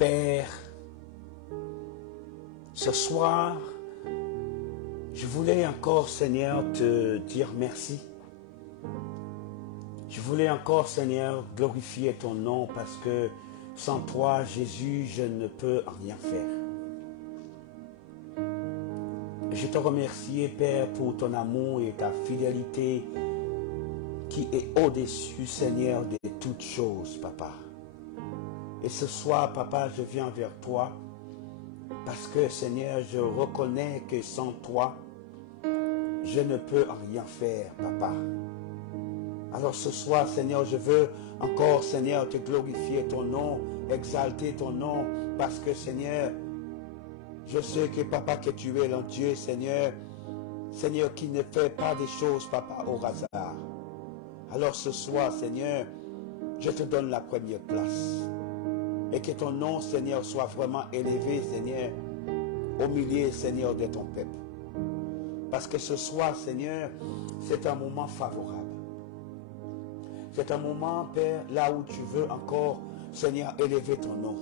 Père, ce soir, je voulais encore, Seigneur, te dire merci. Je voulais encore, Seigneur, glorifier ton nom parce que sans toi, Jésus, je ne peux rien faire. Je te remercie, Père, pour ton amour et ta fidélité qui est au-dessus, Seigneur, de toutes choses, Papa. Et ce soir, Papa, je viens vers toi parce que, Seigneur, je reconnais que sans toi, je ne peux rien faire, Papa. Alors ce soir, Seigneur, je veux encore, Seigneur, te glorifier ton nom, exalter ton nom, parce que, Seigneur, je sais que, Papa, que tu es un Dieu, Seigneur, Seigneur, qui ne fait pas des choses, Papa, au hasard. Alors ce soir, Seigneur, je te donne la première place. Et que ton nom, Seigneur, soit vraiment élevé, Seigneur, au milieu, Seigneur, de ton peuple. Parce que ce soir, Seigneur, c'est un moment favorable. C'est un moment, Père, là où tu veux encore, Seigneur, élever ton nom.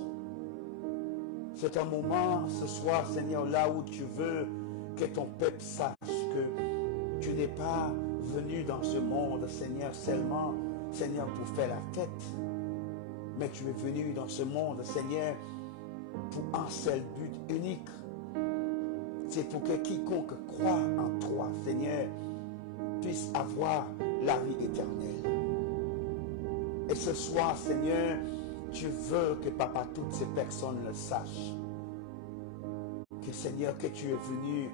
C'est un moment, ce soir, Seigneur, là où tu veux que ton peuple sache que tu n'es pas venu dans ce monde, Seigneur, seulement, Seigneur, pour faire la fête. Mais tu es venu dans ce monde, Seigneur, pour un seul but unique. C'est pour que quiconque croit en toi, Seigneur, puisse avoir la vie éternelle. Et ce soir, Seigneur, tu veux que, Papa, toutes ces personnes le sachent. Que, Seigneur, que tu es venu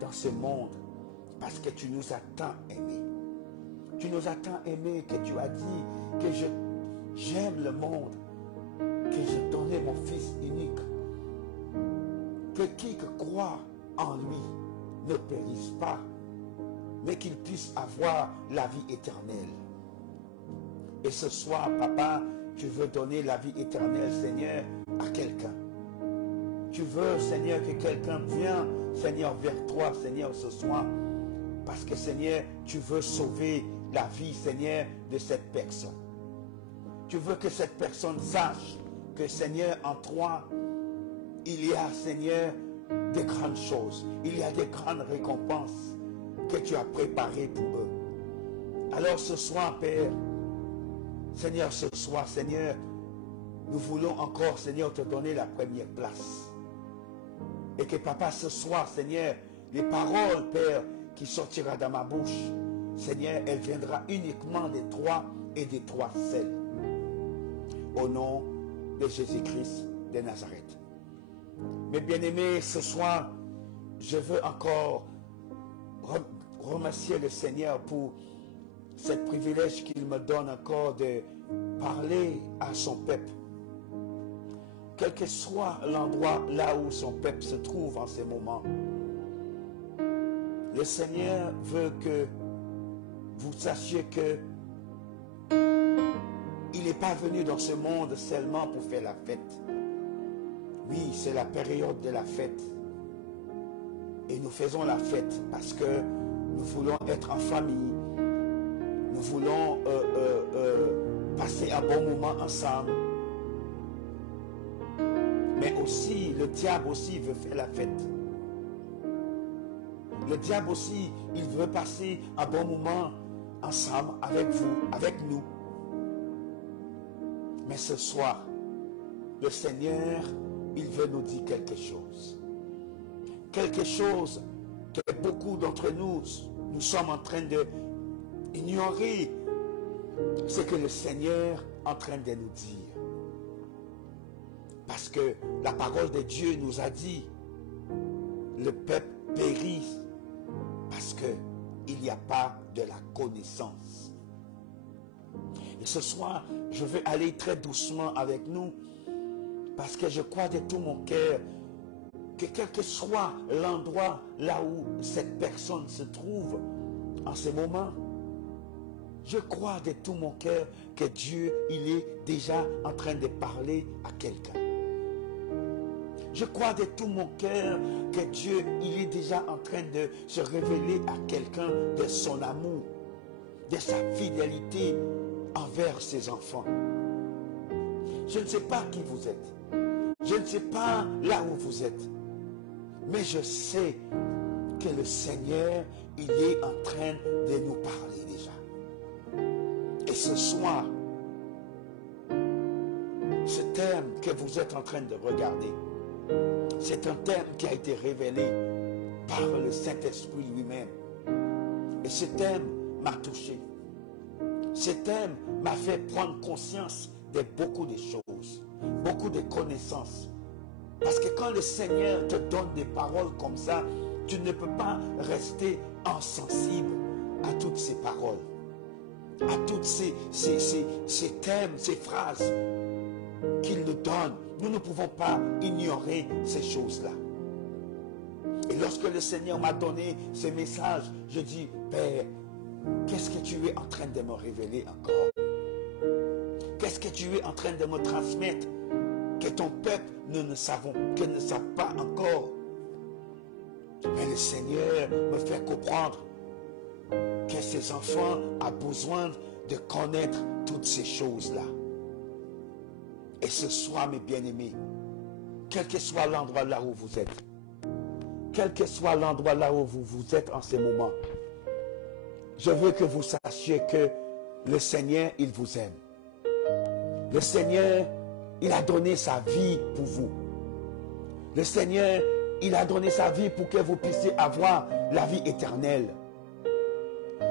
dans ce monde parce que tu nous as tant aimés. Tu nous as tant aimés que tu as dit que j'aime le monde, que j'ai donné mon Fils unique. Que quiconque croit en lui ne périsse pas, mais qu'il puisse avoir la vie éternelle. Et ce soir, Papa, tu veux donner la vie éternelle, Seigneur, à quelqu'un. Tu veux, Seigneur, que quelqu'un vienne, Seigneur, vers toi, Seigneur, ce soir. Parce que, Seigneur, tu veux sauver la vie, Seigneur, de cette personne. Tu veux que cette personne sache que, Seigneur, en toi, il y a, Seigneur, des grandes choses. Il y a des grandes récompenses que tu as préparées pour eux. Alors ce soir, Père, Seigneur, ce soir, Seigneur, nous voulons encore, Seigneur, te donner la première place. Et que, Papa, ce soir, Seigneur, les paroles, Père, qui sortira dans ma bouche, Seigneur, elle viendra uniquement de toi et de toi seul. Au nom de Jésus-Christ de Nazareth. Mes bien-aimés, ce soir, je veux encore remercier le Seigneur pour ce privilège qu'il me donne encore de parler à son peuple. Quel que soit l'endroit là où son peuple se trouve en ce moment, le Seigneur veut que vous sachiez que il n'est pas venu dans ce monde seulement pour faire la fête. Oui, c'est la période de la fête. Et nous faisons la fête parce que nous voulons être en famille. Nous voulons passer un bon moment ensemble. Mais aussi, le diable aussi veut faire la fête. Le diable aussi, il veut passer un bon moment ensemble avec vous, avec nous. Mais ce soir, le Seigneur, il veut nous dire quelque chose. Quelque chose que beaucoup d'entre nous, nous sommes en train d'ignorer. C'est que le Seigneur est en train de nous dire. Parce que la parole de Dieu nous a dit, le peuple périt parce qu'il n'y a pas de la connaissance. Et ce soir, je vais aller très doucement avec nous, parce que je crois de tout mon cœur que quel que soit l'endroit là où cette personne se trouve en ce moment, je crois de tout mon cœur que Dieu, il est déjà en train de parler à quelqu'un. Je crois de tout mon cœur que Dieu, il est déjà en train de se révéler à quelqu'un de son amour, de sa fidélité envers ses enfants. Je ne sais pas qui vous êtes, Je ne sais pas là où vous êtes, mais je sais que le Seigneur, il est en train de nous parler déjà. Et ce soir, ce thème que vous êtes en train de regarder, c'est un thème qui a été révélé par le Saint-Esprit lui-même. Et ce thème m'a touché. Ce thème m'a fait prendre conscience de beaucoup de choses, beaucoup de connaissances. Parce que quand le Seigneur te donne des paroles comme ça, tu ne peux pas rester insensible à toutes ces paroles, à tous ces thèmes, ces phrases qu'il nous donne. Nous ne pouvons pas ignorer ces choses-là. Et lorsque le Seigneur m'a donné ces messages, je dis, Père, qu'est-ce que tu es en train de me révéler encore? Qu'est-ce que tu es en train de me transmettre que ton peuple ne savent pas encore? Mais le Seigneur me fait comprendre que ses enfants ont besoin de connaître toutes ces choses-là. Et ce soir, mes bien-aimés, quel que soit l'endroit là où vous êtes, quel que soit l'endroit là où vous êtes en ce moment, je veux que vous sachiez que le Seigneur, il vous aime. Le Seigneur, il a donné sa vie pour vous. Le Seigneur, il a donné sa vie pour que vous puissiez avoir la vie éternelle.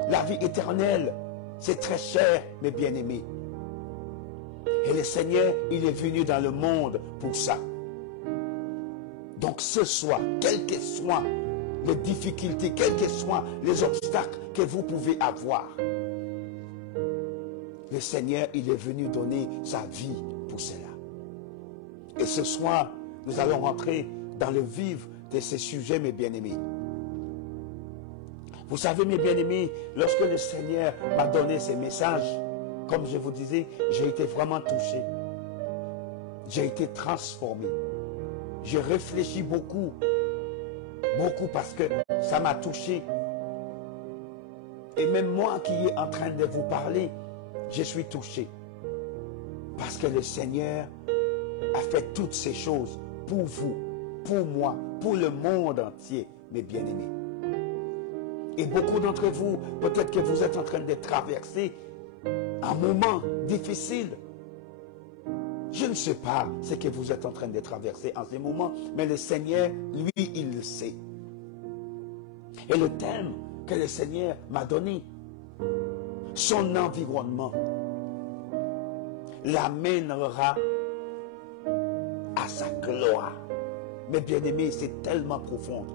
La vie éternelle, c'est très cher, mes bien-aimés. Et le Seigneur, il est venu dans le monde pour ça. Donc ce soir, quelles que soient les difficultés, quels que soient les obstacles que vous pouvez avoir, le Seigneur, il est venu donner sa vie pour cela. Et ce soir, nous allons rentrer dans le vif de ces sujets, mes bien-aimés. Vous savez, mes bien-aimés, lorsque le Seigneur m'a donné ces messages, comme je vous disais, j'ai été vraiment touché. J'ai été transformé. J'ai réfléchi beaucoup. Beaucoup parce que ça m'a touché. Et même moi qui est en train de vous parler, je suis touché. Parce que le Seigneur a fait toutes ces choses pour vous, pour moi, pour le monde entier, mes bien-aimés. Et beaucoup d'entre vous, peut-être que vous êtes en train de traverser un moment difficile. Je ne sais pas ce que vous êtes en train de traverser en ce moment, mais le Seigneur, lui, il le sait. Et le thème que le Seigneur m'a donné, son environnement, l'amènera à sa gloire. Mes bien-aimés, c'est tellement profond.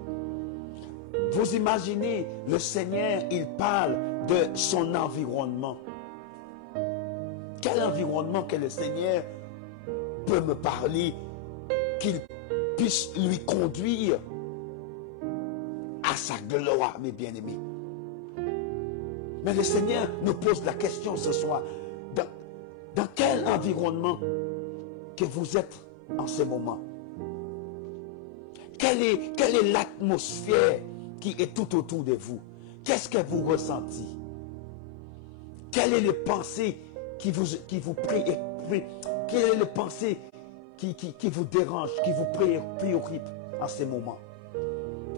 Vous imaginez, le Seigneur, il parle de son environnement. Quel environnement que le Seigneur peut me parler, qu'il puisse lui conduire à sa gloire, mes bien-aimés. Mais le Seigneur nous pose la question ce soir. Dans quel environnement que vous êtes en ce moment? Quelle est l'atmosphère qui est tout autour de vous? Qu'est-ce que vous ressentez? Quelles sont les pensées qui vous préoccupent? Quelles sont les pensées qui vous dérangent, qui vous préoccupent en ce moment?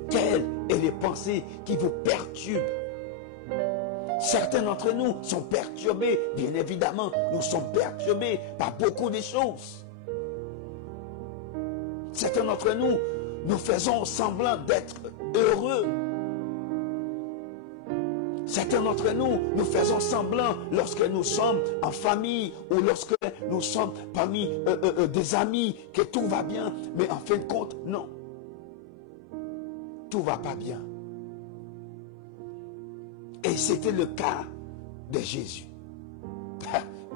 Quelles sont les pensées qui vous perturbent? Certains d'entre nous sont perturbés, bien évidemment, nous sommes perturbés par beaucoup de choses. Certains d'entre nous, nous faisons semblant d'être heureux. Certains d'entre nous, nous faisons semblant lorsque nous sommes en famille ou lorsque nous sommes parmi des amis que tout va bien, mais en fin de compte, non. Tout ne va pas bien. Et c'était le cas de Jésus.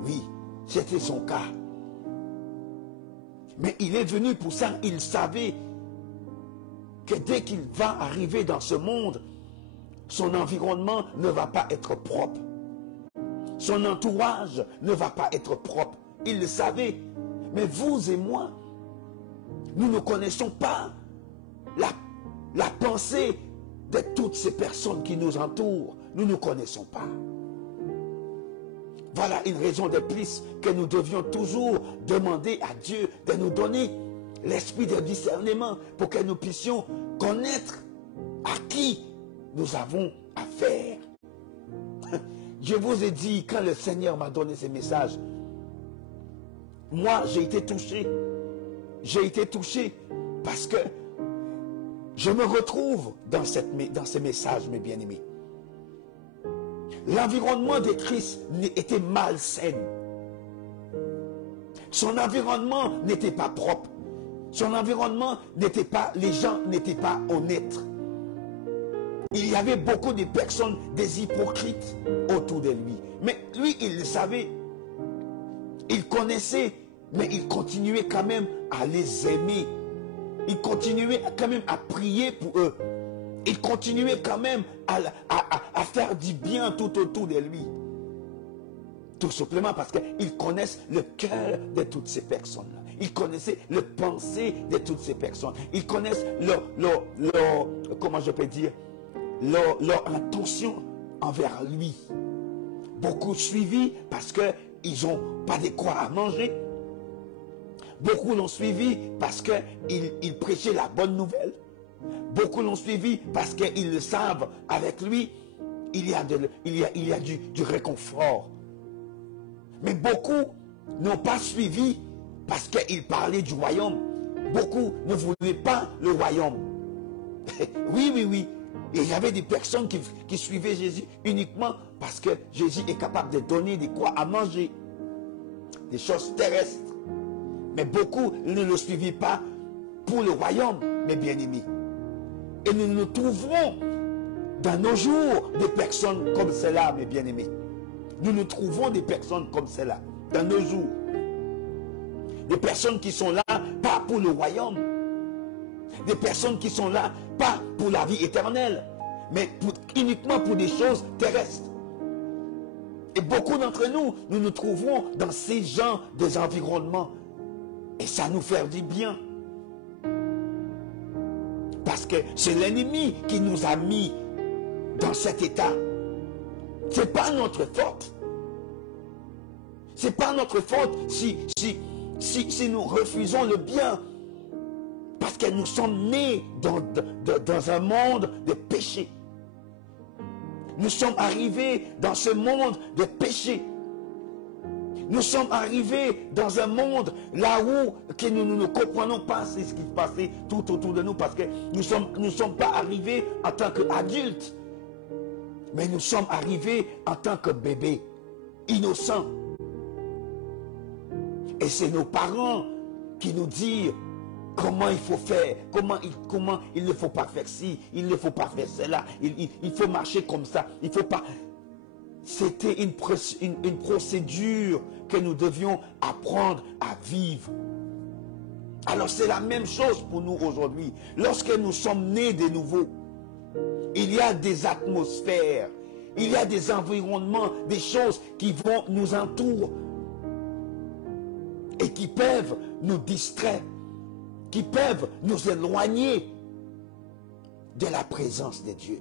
Oui, c'était son cas. Mais il est venu pour ça, il savait que dès qu'il va arriver dans ce monde, son environnement ne va pas être propre. Son entourage ne va pas être propre. Il le savait. Mais vous et moi, nous ne connaissons pas la pensée de toutes ces personnes qui nous entourent. Nous ne connaissons pas. Voilà une raison de plus que nous devions toujours demander à Dieu de nous donner l'esprit de discernement pour que nous puissions connaître à qui nous avons affaire. Je vous ai dit, quand le Seigneur m'a donné ces messages, moi j'ai été touché. J'ai été touché parce que je me retrouve dans ces messages, mes bien-aimés. L'environnement de Christ était malsain. Son environnement n'était pas propre. Son environnement n'était pas, les gens n'étaient pas honnêtes. Il y avait beaucoup de personnes, des hypocrites autour de lui. Mais lui, il le savait. Il connaissait, mais il continuait quand même à les aimer. Il continuait quand même à prier pour eux. Il continuait quand même à faire du bien tout autour de lui. Tout simplement parce qu'ils connaissent le cœur de toutes ces personnes-là. Ils connaissaient le pensée de toutes ces personnes. Ils connaissent comment je peux dire, leur intention envers lui. Beaucoup suivi parce qu'ils n'ont pas de quoi à manger. Beaucoup l'ont suivi parce qu'il prêchait la bonne nouvelle. Beaucoup l'ont suivi parce qu'ils le savent. Avec lui, il y a du réconfort. Mais beaucoup n'ont pas suivi parce qu'il parlait du royaume. Beaucoup ne voulaient pas le royaume. Oui. Et il y avait des personnes qui suivaient Jésus uniquement parce que Jésus est capable de donner de quoi à manger. Des choses terrestres. Mais beaucoup ne le suivaient pas pour le royaume, mes bien-aimés. Et nous nous trouverons dans nos jours des personnes comme cela, mes bien-aimés. Nous nous trouvons des personnes comme cela dans nos jours. Des personnes qui sont là, pas pour le royaume. Des personnes qui sont là, pas pour la vie éternelle, mais uniquement pour des choses terrestres. Et beaucoup d'entre nous, nous nous trouvons dans ces genres d'environnements. Et ça nous fait du bien. Parce que c'est l'ennemi qui nous a mis dans cet état. Ce n'est pas notre faute. Ce n'est pas notre faute si nous refusons le bien. Parce que nous sommes nés dans un monde de péché. Nous sommes arrivés dans ce monde de péché. Nous sommes arrivés dans un monde là où nous ne comprenons pas ce qui se passait tout autour de nous parce que nous ne sommes pas arrivés en tant qu'adultes. Mais nous sommes arrivés en tant que bébés, innocents. Et c'est nos parents qui nous disent comment il faut faire, comment il ne faut pas faire ci, il ne faut pas faire cela, il faut marcher comme ça, il ne faut pas... C'était une procédure que nous devions apprendre à vivre. Alors c'est la même chose pour nous aujourd'hui. Lorsque nous sommes nés de nouveau, il y a des atmosphères, il y a des environnements, des choses qui vont nous entourer et qui peuvent nous distraire, qui peuvent nous éloigner de la présence de Dieu.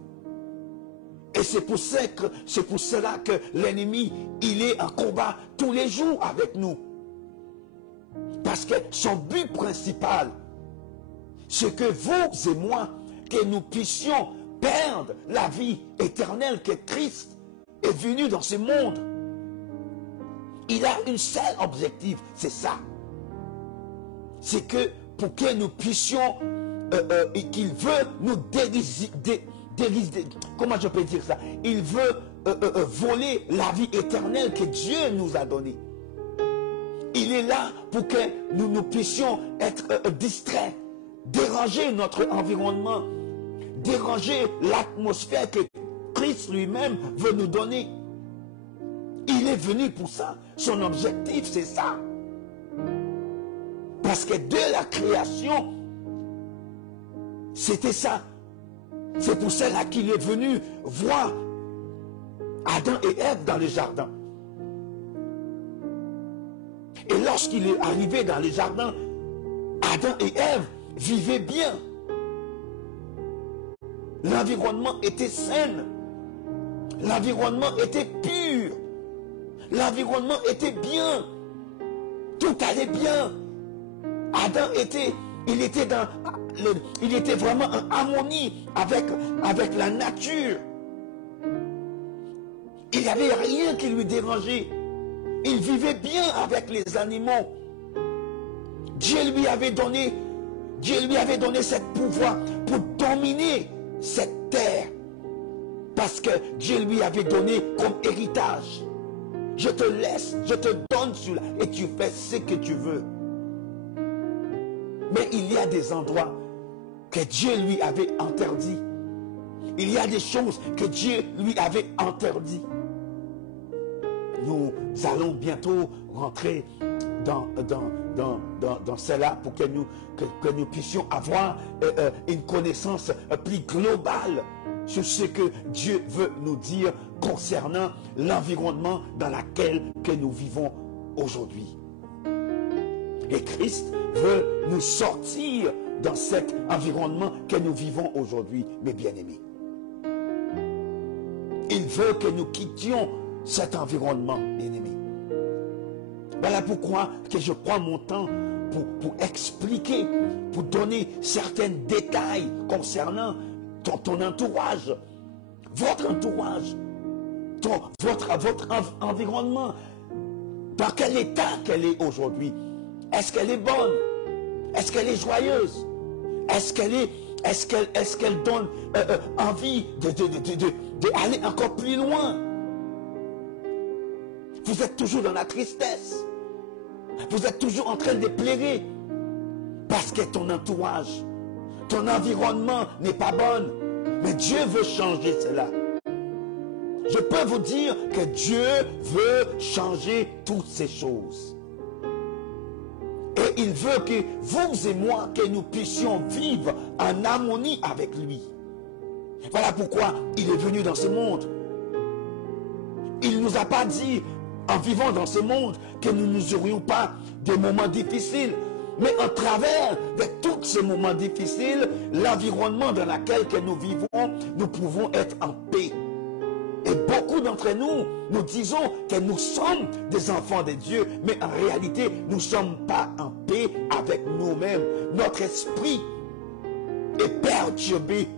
Et c'est pour cela que l'ennemi, il est en combat tous les jours avec nous. Parce que son but principal, c'est que vous et moi, que nous puissions perdre la vie éternelle que Christ est venu dans ce monde. Il a un seul objectif, c'est ça. C'est que pour que nous puissions, et qu'il veut nous comment je peux dire ça? Il veut voler la vie éternelle que Dieu nous a donnée. Il est là pour que nous puissions être distraits, déranger notre environnement, déranger l'atmosphère que Christ lui-même veut nous donner. Il est venu pour ça. Son objectif, c'est ça. Parce que de la création, c'était ça. C'est pour cela qu'il est venu voir Adam et Ève dans le jardin. Et lorsqu'il est arrivé dans le jardin, Adam et Ève vivaient bien. L'environnement était sain. L'environnement était pur. L'environnement était bien. Tout allait bien. Adam était Il était, il était vraiment en harmonie avec la nature. Il n'y avait rien qui lui dérangeait. Il vivait bien avec les animaux. Dieu lui avait donné ce pouvoir pour dominer cette terre. Parce que Dieu lui avait donné comme héritage. Je te laisse, je te donne cela et tu fais ce que tu veux. Mais il y a des endroits que Dieu lui avait interdits. Il y a des choses que Dieu lui avait interdites. Nous allons bientôt rentrer dans cela pour que nous puissions avoir une connaissance plus globale sur ce que Dieu veut nous dire concernant l'environnement dans lequel que nous vivons aujourd'hui. Et Christ veut nous sortir dans cet environnement que nous vivons aujourd'hui, mes bien-aimés. Il veut que nous quittions cet environnement, bien-aimés. Voilà pourquoi que je prends mon temps pour expliquer, pour donner certains détails concernant ton entourage, votre entourage, votre environnement. Dans quel état qu'elle est aujourd'hui? Est-ce qu'elle est bonne? Est-ce qu'elle est joyeuse? Est-ce qu'elle donne envie d'aller encore plus loin? Vous êtes toujours dans la tristesse. Vous êtes toujours en train de pleurer. Parce que ton entourage, ton environnement n'est pas bon. Mais Dieu veut changer cela. Je peux vous dire que Dieu veut changer toutes ces choses. Et il veut que vous et moi, que nous puissions vivre en harmonie avec lui. Voilà pourquoi il est venu dans ce monde. Il ne nous a pas dit, en vivant dans ce monde, que nous n'aurions pas des moments difficiles. Mais en travers de tous ces moments difficiles, l'environnement dans lequel que nous vivons, nous pouvons être en paix. Et beaucoup d'entre nous, nous disons que nous sommes des enfants de Dieu, mais en réalité, nous ne sommes pas en paix avec nous-mêmes. Notre esprit est perturbé.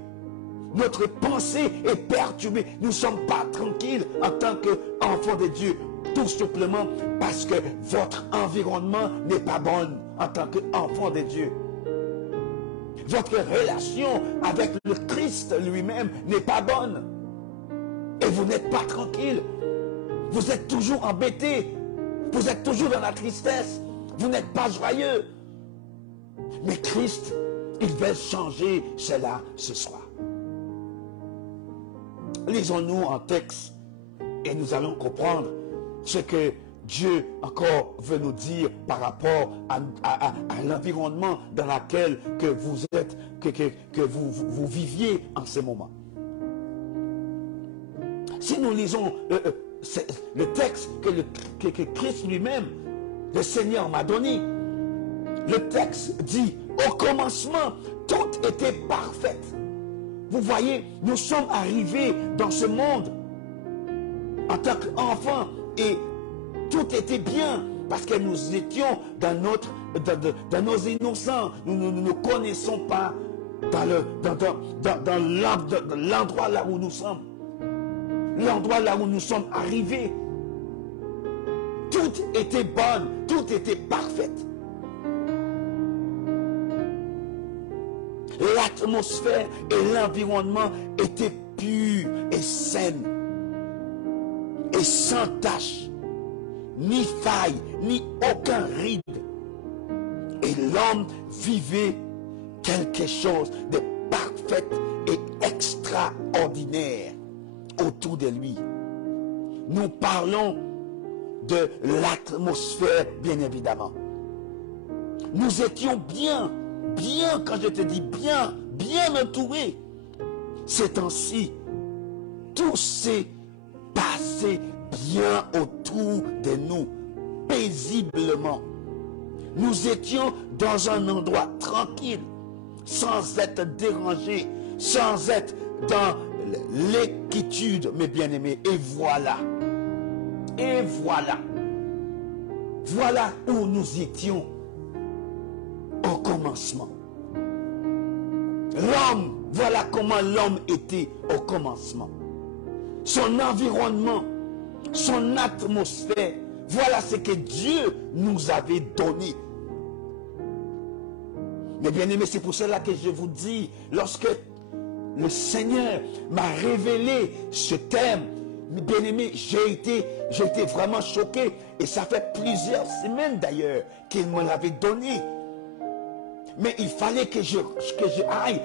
Notre pensée est perturbée. Nous ne sommes pas tranquilles en tant qu'enfants de Dieu. Tout simplement parce que votre environnement n'est pas bon en tant qu'enfant de Dieu. Votre relation avec le Christ lui-même n'est pas bonne. Et vous n'êtes pas tranquille. Vous êtes toujours embêté. Vous êtes toujours dans la tristesse. Vous n'êtes pas joyeux. Mais Christ, il veut changer cela ce soir. Lisons-nous en texte et nous allons comprendre ce que Dieu encore veut nous dire par rapport à l'environnement dans lequel que vous êtes, que vous viviez en ce moment. Si nous lisons le texte que Christ lui-même, le Seigneur m'a donné, le texte dit, au commencement, tout était parfait. Vous voyez, nous sommes arrivés dans ce monde en tant qu'enfants et tout était bien parce que nous étions dans nos innocents. Nous ne connaissons pas dans l'endroit là où nous sommes. L'endroit là où nous sommes arrivés. Tout était bon, tout était parfait. L'atmosphère et l'environnement étaient purs et sains. Et sans tache, ni faille, ni aucun ride. Et l'homme vivait quelque chose de parfait et extraordinaire autour de lui. Nous parlons de l'atmosphère, bien évidemment. Nous étions bien, quand je te dis bien entourés. Ces temps-ci, tout s'est passé bien autour de nous, paisiblement. Nous étions dans un endroit tranquille, sans être dérangés, sans être dans l'inquiétude, mes bien-aimés. Et voilà, voilà où nous étions au commencement. Voilà comment l'homme était au commencement. Son environnement, son atmosphère, voilà ce que Dieu nous avait donné. Mais bien aimé, c'est pour cela que je vous dis, lorsque le Seigneur m'a révélé ce thème, bien aimé, j'ai été vraiment choqué. Et ça fait plusieurs semaines d'ailleurs qu'il me l'avait donné. Mais il fallait que je aille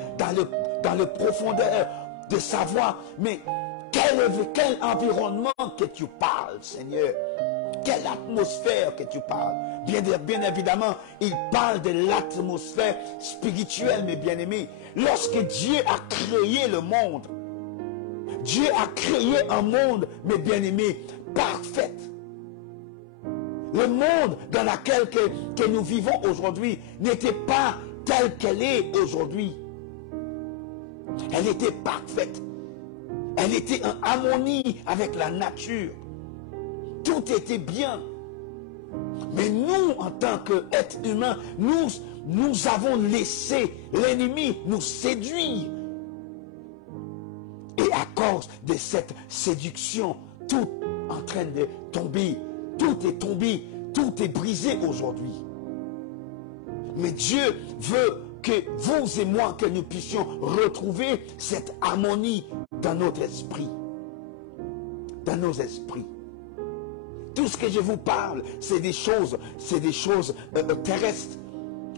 dans le profondeur de savoir, mais quel environnement que tu parles, Seigneur? Quelle atmosphère que tu parles? Bien évidemment, il parle de l'atmosphère spirituelle, mes bien-aimés. Lorsque Dieu a créé le monde, Dieu a créé un monde, mes bien-aimés, parfait. Le monde dans lequel que nous vivons aujourd'hui n'était pas tel qu'elle est aujourd'hui. Elle était parfaite. Elle était en harmonie avec la nature. Tout était bien. Mais nous, en tant qu'êtres humains, nous avons laissé l'ennemi nous séduire. Et à cause de cette séduction, tout est en train de tomber. Tout est tombé, tout est brisé aujourd'hui. Mais Dieu veut que vous et moi, que nous puissions retrouver cette harmonie dans notre esprit. Dans nos esprits. Tout ce que je vous parle, c'est des choses terrestres.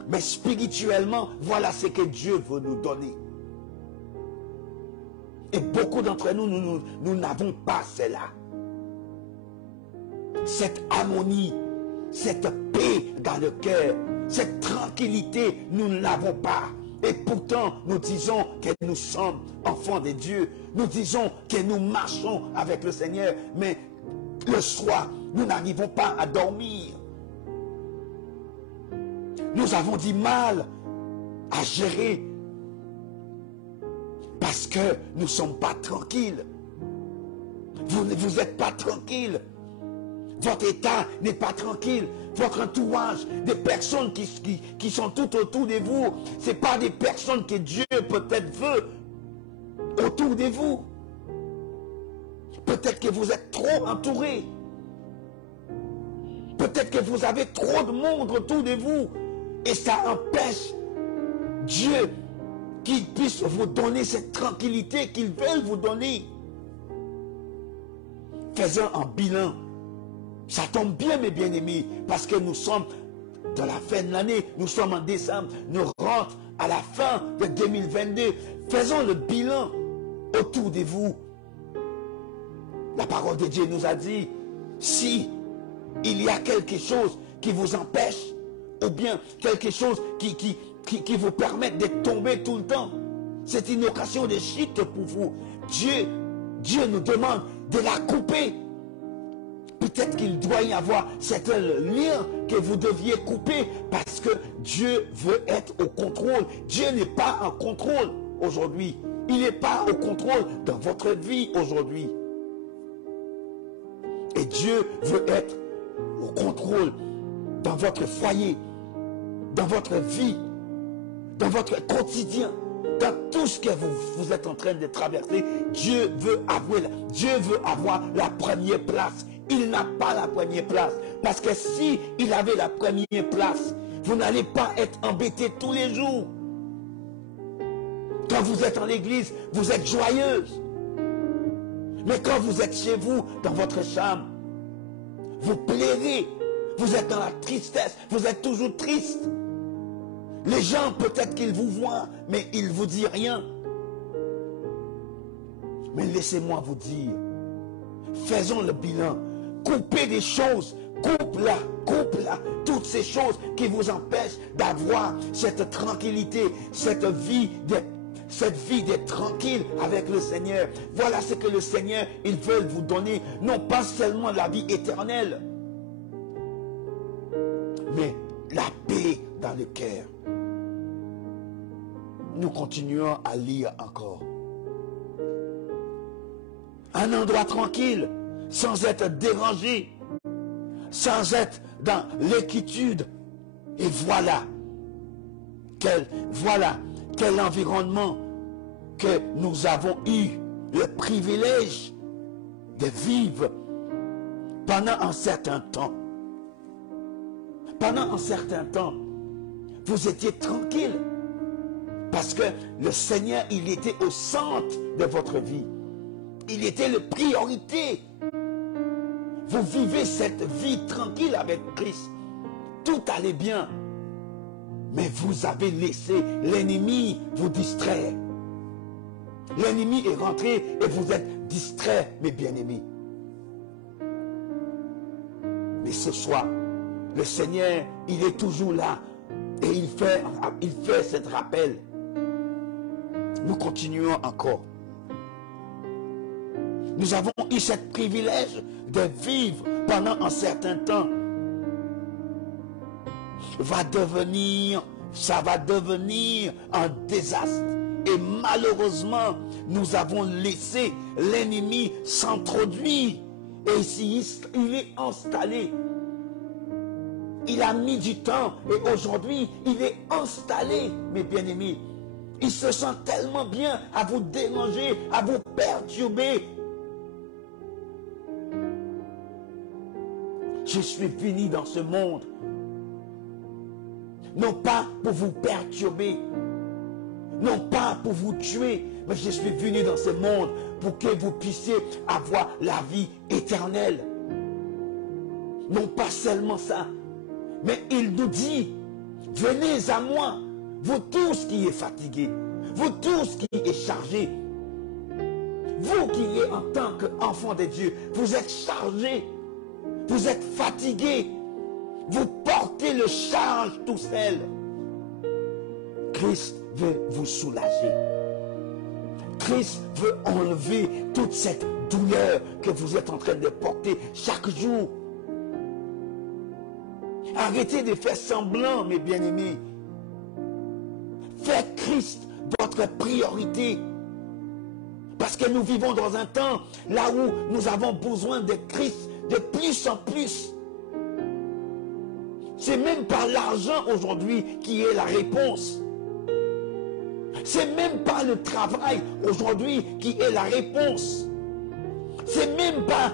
Mais spirituellement, voilà ce que Dieu veut nous donner. Et beaucoup d'entre nous, nous n'avons pas cela. Cette harmonie, cette paix dans le cœur, cette tranquillité, nous ne l'avons pas. Et pourtant, nous disons que nous sommes enfants de Dieu. Nous disons que nous marchons avec le Seigneur. Mais le soir, nous n'arrivons pas à dormir. Nous avons du mal à gérer parce que nous ne sommes pas tranquilles. Vous n'êtes pas tranquille. Votre état n'est pas tranquille. Votre entourage, des personnes qui sont tout autour de vous, ce n'est pas des personnes que Dieu peut-être veut autour de vous. Peut-être que vous êtes trop entouré. Peut-être que vous avez trop de monde autour de vous. Et ça empêche Dieu qu'il puisse vous donner cette tranquillité qu'il veut vous donner. Faisons un bilan. Ça tombe bien, mes bien-aimés, parce que nous sommes dans la fin de l'année, nous sommes en décembre, nous rentrons à la fin de 2022. Faisons le bilan autour de vous. La parole de Dieu nous a dit, si il y a quelque chose qui vous empêche, ou bien quelque chose qui vous permet de tomber tout le temps, c'est une occasion de chute pour vous. Dieu nous demande de la couper. Peut-être qu'il doit y avoir certains liens que vous deviez couper parce que Dieu veut être au contrôle. Dieu n'est pas en contrôle aujourd'hui. Il n'est pas au contrôle dans votre vie aujourd'hui. Et Dieu veut être au contrôle dans votre foyer, dans votre vie, dans votre quotidien, dans tout ce que vous êtes en train de traverser. Dieu veut avoir la première place. Il n'a pas la première place. Parce que si il avait la première place, vous n'allez pas être embêté tous les jours. Quand vous êtes en l'église, vous êtes joyeuse. Mais quand vous êtes chez vous, dans votre chambre, vous pleurez. Vous êtes dans la tristesse. Vous êtes toujours triste. Les gens, peut-être qu'ils vous voient, mais ils ne vous disent rien. Mais laissez-moi vous dire, faisons le bilan. Coupez des choses, coupe-la, toutes ces choses qui vous empêchent d'avoir cette tranquillité, cette vie d'être tranquille avec le Seigneur. Voilà ce que le Seigneur, il veut vous donner, non pas seulement la vie éternelle, mais la paix dans le cœur. Nous continuons à lire encore. Un endroit tranquille, sans être dérangé, sans être dans l'inquiétude. Et voilà quel environnement que nous avons eu le privilège de vivre pendant un certain temps. Pendant un certain temps, vous étiez tranquille parce que le Seigneur, il était au centre de votre vie. Il était la priorité. Vous vivez cette vie tranquille avec Christ. Tout allait bien. Mais vous avez laissé l'ennemi vous distraire. L'ennemi est rentré et vous êtes distrait, mes bien-aimés. Mais ce soir, le Seigneur, il est toujours là. Et il fait cet rappel. Nous continuons encore. Nous avons eu ce privilège de vivre pendant un certain temps. Ça va devenir un désastre. Et malheureusement, nous avons laissé l'ennemi s'introduire. Et ici, il est installé. Il a mis du temps. Et aujourd'hui, il est installé, mes bien-aimés. Il se sent tellement bien à vous déranger, à vous perturber. Je suis venu dans ce monde, non pas pour vous perturber, non pas pour vous tuer, mais je suis venu dans ce monde pour que vous puissiez avoir la vie éternelle. Non pas seulement ça, mais il nous dit, venez à moi, vous tous qui êtes fatigués, vous tous qui êtes chargés, vous qui êtes en tant qu'enfants de Dieu, vous êtes chargés, vous êtes fatigués, vous portez le charge tout seul. Christ veut vous soulager. Christ veut enlever toute cette douleur que vous êtes en train de porter chaque jour. Arrêtez de faire semblant, mes bien-aimés. Faites Christ votre priorité. Parce que nous vivons dans un temps là où nous avons besoin de Christ de plus en plus. C'est même pas l'argent aujourd'hui qui est la réponse. C'est même pas le travail aujourd'hui qui est la réponse. C'est même pas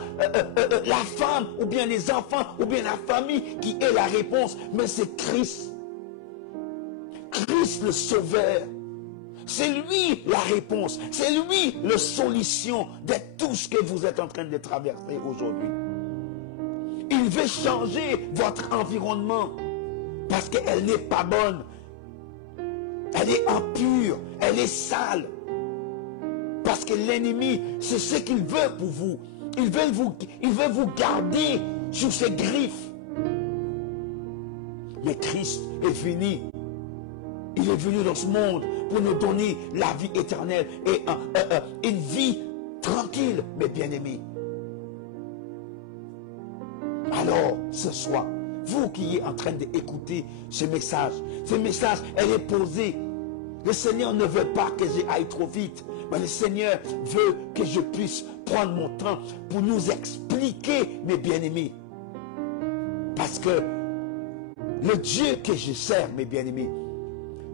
la femme ou bien les enfants ou bien la famille qui est la réponse, mais c'est Christ. Christ le Sauveur. C'est lui la réponse. C'est lui la solution de tout ce que vous êtes en train de traverser aujourd'hui. Il veut changer votre environnement parce qu'elle n'est pas bonne. Elle est impure, elle est sale. Parce que l'ennemi, c'est ce qu'il veut pour vous. Il veut vous garder sous ses griffes. Mais Christ est venu. Il est venu dans ce monde pour nous donner la vie éternelle et une vie tranquille, mes bien-aimés. Alors, ce soir, vous qui êtes en train d'écouter ce message, elle est posée. Le Seigneur ne veut pas que j'aille trop vite, mais le Seigneur veut que je puisse prendre mon temps pour nous expliquer, mes bien-aimés. Parce que le Dieu que je sers, mes bien-aimés,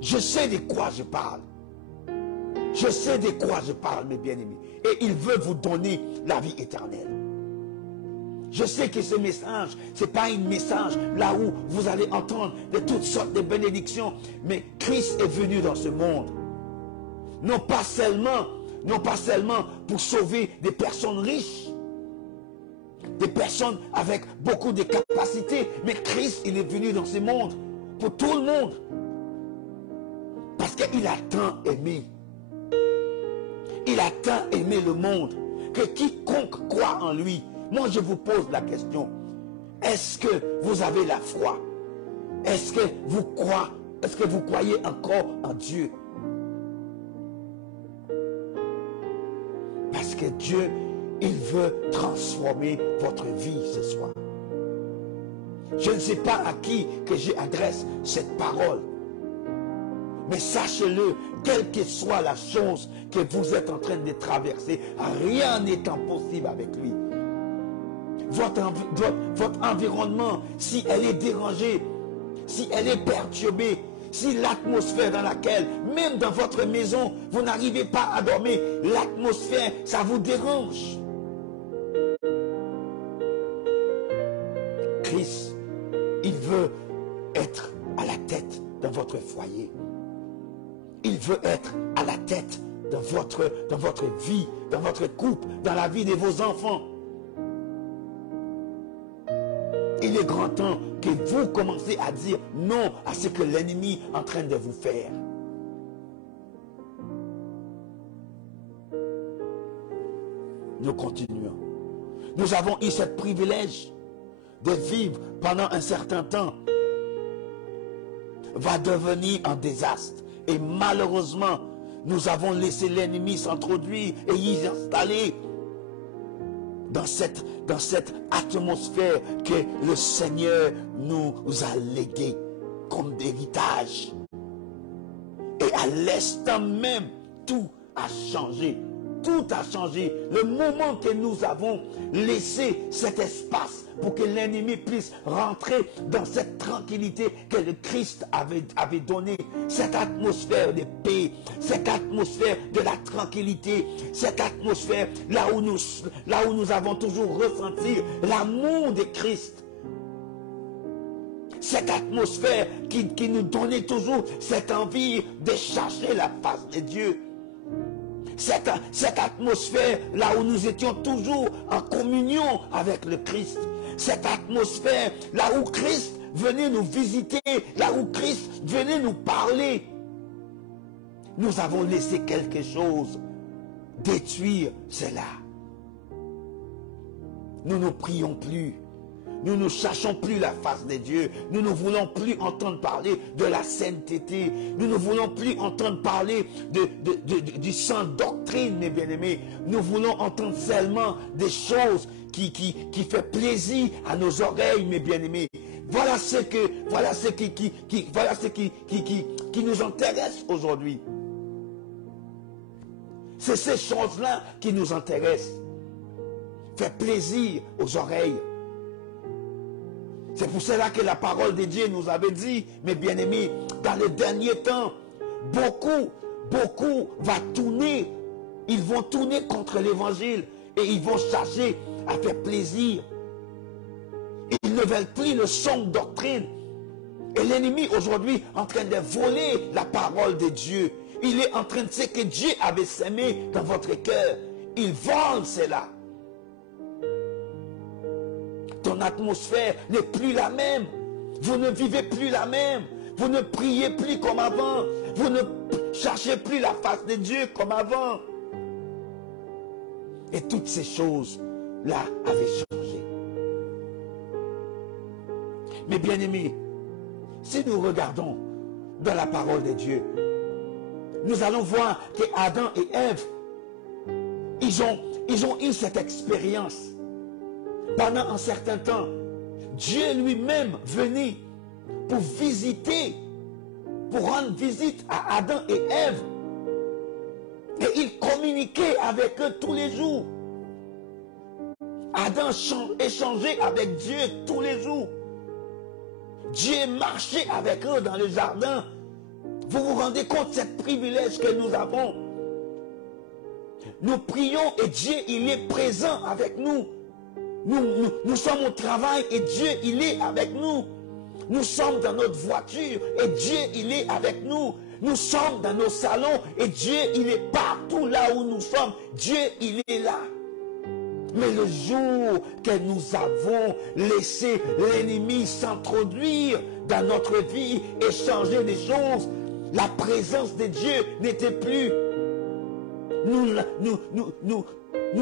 je sais de quoi je parle. Je sais de quoi je parle, mes bien-aimés. Et il veut vous donner la vie éternelle. Je sais que ce message, ce n'est pas un message là où vous allez entendre de toutes sortes de bénédictions. Mais Christ est venu dans ce monde. Non pas seulement pour sauver des personnes riches, des personnes avec beaucoup de capacités. Mais Christ, il est venu dans ce monde pour tout le monde. Parce qu'il a tant aimé. Il a tant aimé le monde que quiconque croit en lui. Moi, je vous pose la question. Est-ce que vous avez la foi? Est-ce que vous croyez encore en Dieu? Parce que Dieu, il veut transformer votre vie ce soir. Je ne sais pas à qui que j'adresse cette parole. Mais sachez-le, quelle que soit la chose que vous êtes en train de traverser, rien n'est impossible avec lui. Votre environnement, si elle est dérangée, si elle est perturbée, si l'atmosphère dans laquelle, même dans votre maison, vous n'arrivez pas à dormir, l'atmosphère, ça vous dérange. Christ, il veut être à la tête de votre foyer. Il veut être à la tête de votre vie, dans votre couple, dans la vie de vos enfants. Il est grand temps que vous commencez à dire non à ce que l'ennemi est en train de vous faire. Nous continuons. Nous avons eu ce privilège de vivre pendant un certain temps. Va devenir un désastre. Et malheureusement, nous avons laissé l'ennemi s'introduire et y installer dans cette atmosphère que le Seigneur nous a léguée comme d'héritage. Et à l'instant même, tout a changé. Tout a changé. Le moment que nous avons laissé cet espace pour que l'ennemi puisse rentrer dans cette tranquillité que le Christ avait donnée, cette atmosphère de paix, cette atmosphère de la tranquillité, cette atmosphère là où nous avons toujours ressenti l'amour de Christ. Cette atmosphère qui nous donnait toujours cette envie de chercher la face de Dieu. Cette atmosphère là où nous étions toujours en communion avec le Christ. Cette atmosphère là où Christ venait nous visiter, là où Christ venait nous parler. Nous avons laissé quelque chose détruire cela. Nous ne prions plus. Nous ne cherchons plus la face de Dieu. Nous ne voulons plus entendre parler de la sainteté. Nous ne voulons plus entendre parler du sans doctrine, mes bien-aimés. Nous voulons entendre seulement des choses qui fait plaisir à nos oreilles, mes bien-aimés. Voilà ce qui nous intéresse aujourd'hui. C'est ces choses-là qui nous intéressent. Fait plaisir aux oreilles. C'est pour cela que la parole de Dieu nous avait dit, mes bien-aimés, dans les derniers temps, beaucoup ils vont tourner contre l'évangile et ils vont chercher à faire plaisir. Ils ne veulent plus le son doctrine. Et l'ennemi aujourd'hui est en train de voler la parole de Dieu. Il est en train de ce que Dieu avait semé dans votre cœur. Il vole cela. Ton atmosphère n'est plus la même. Vous ne vivez plus la même. Vous ne priez plus comme avant. Vous ne cherchez plus la face de Dieu comme avant. Et toutes ces choses-là avaient changé. Mais bien aimés, si nous regardons dans la parole de Dieu, nous allons voir que Adam et Ève, ils ont eu cette expérience. Pendant un certain temps, Dieu lui-même venait pour visiter, pour rendre visite à Adam et Ève. Et il communiquait avec eux tous les jours. Adam échangeait avec Dieu tous les jours. Dieu marchait avec eux dans le jardin. Vous vous rendez compte de ce privilège que nous avons? Nous prions et Dieu, il est présent avec nous. Nous sommes au travail et Dieu, il est avec nous. Nous sommes dans notre voiture et Dieu, il est avec nous. Nous sommes dans nos salons et Dieu, il est partout là où nous sommes. Dieu, il est là. Mais le jour que nous avons laissé l'ennemi s'introduire dans notre vie et changer les choses, la présence de Dieu n'était plus. Nous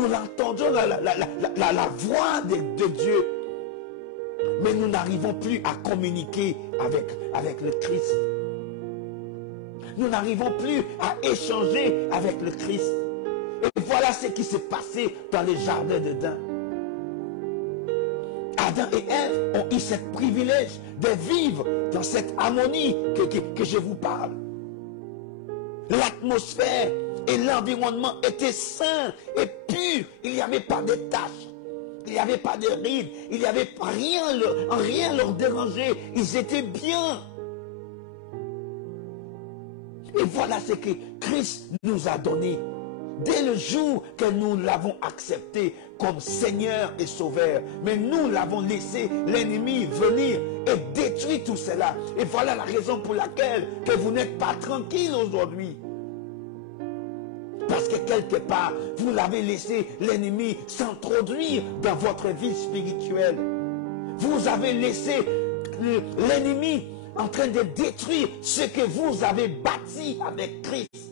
l'entendons, la voix de Dieu. Mais nous n'arrivons plus à communiquer avec le Christ. Nous n'arrivons plus à échanger avec le Christ. Et voilà ce qui s'est passé dans les jardins d'Éden. Adam et Ève ont eu ce privilège de vivre dans cette harmonie que je vous parle. L'atmosphère et l'environnement étaient sains et purs. Il n'y avait pas de taches. Il n'y avait pas de rides. Il n'y avait rien leur dérangeait. Ils étaient bien. Et voilà ce que Christ nous a donné. Dès le jour que nous l'avons accepté comme Seigneur et Sauveur, mais nous l'avons laissé l'ennemi venir et détruire tout cela. Et voilà la raison pour laquelle que vous n'êtes pas tranquille aujourd'hui. Parce que quelque part, vous l'avez laissé l'ennemi s'introduire dans votre vie spirituelle. Vous avez laissé l'ennemi en train de détruire ce que vous avez bâti avec Christ.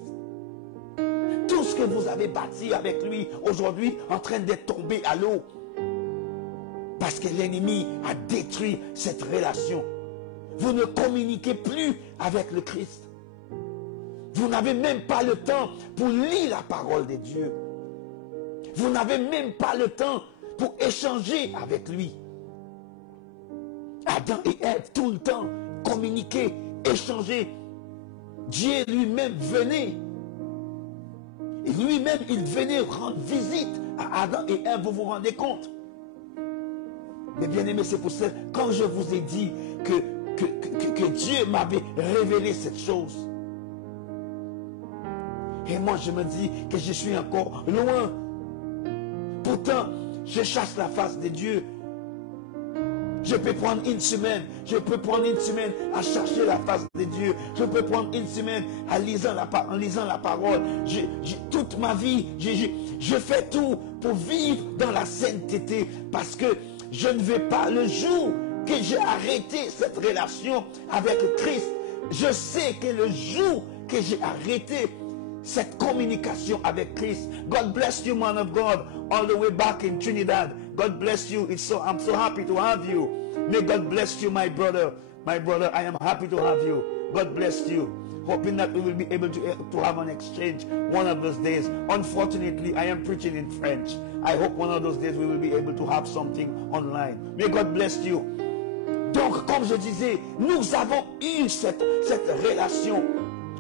Tout ce que vous avez bâti avec lui, aujourd'hui, en train de tomber à l'eau. Parce que l'ennemi a détruit cette relation. Vous ne communiquez plus avec le Christ. Vous n'avez même pas le temps pour lire la parole de Dieu. Vous n'avez même pas le temps pour échanger avec lui. Adam et Ève, tout le temps, communiquer, échanger. Dieu lui-même venait. Et lui-même, il venait rendre visite à Adam et Ève, vous vous rendez compte? Mais bien aimé, c'est pour ça, quand je vous ai dit que Dieu m'avait révélé cette chose, et moi je me dis que je suis encore loin. Pourtant, je chasse la face de Dieu. Je peux prendre une semaine, à chercher la face de Dieu. Je peux prendre une semaine en lisant la parole. Toute ma vie, je fais tout pour vivre dans la sainteté. Parce que je ne veux pas, le jour que j'ai arrêté cette relation avec Christ, je sais que le jour que j'ai arrêté cette communication avec Christ. God bless you, man of God, all the way back in Trinidad. God bless you. I'm so happy to have you. May God bless you, my brother. My brother, I am happy to have you. God bless you. Hoping that we will be able to have an exchange one of those days. Unfortunately, I am preaching in French. I hope one of those days we will be able to have something online. May God bless you. Donc, comme je disais, nous avons eu cette relation.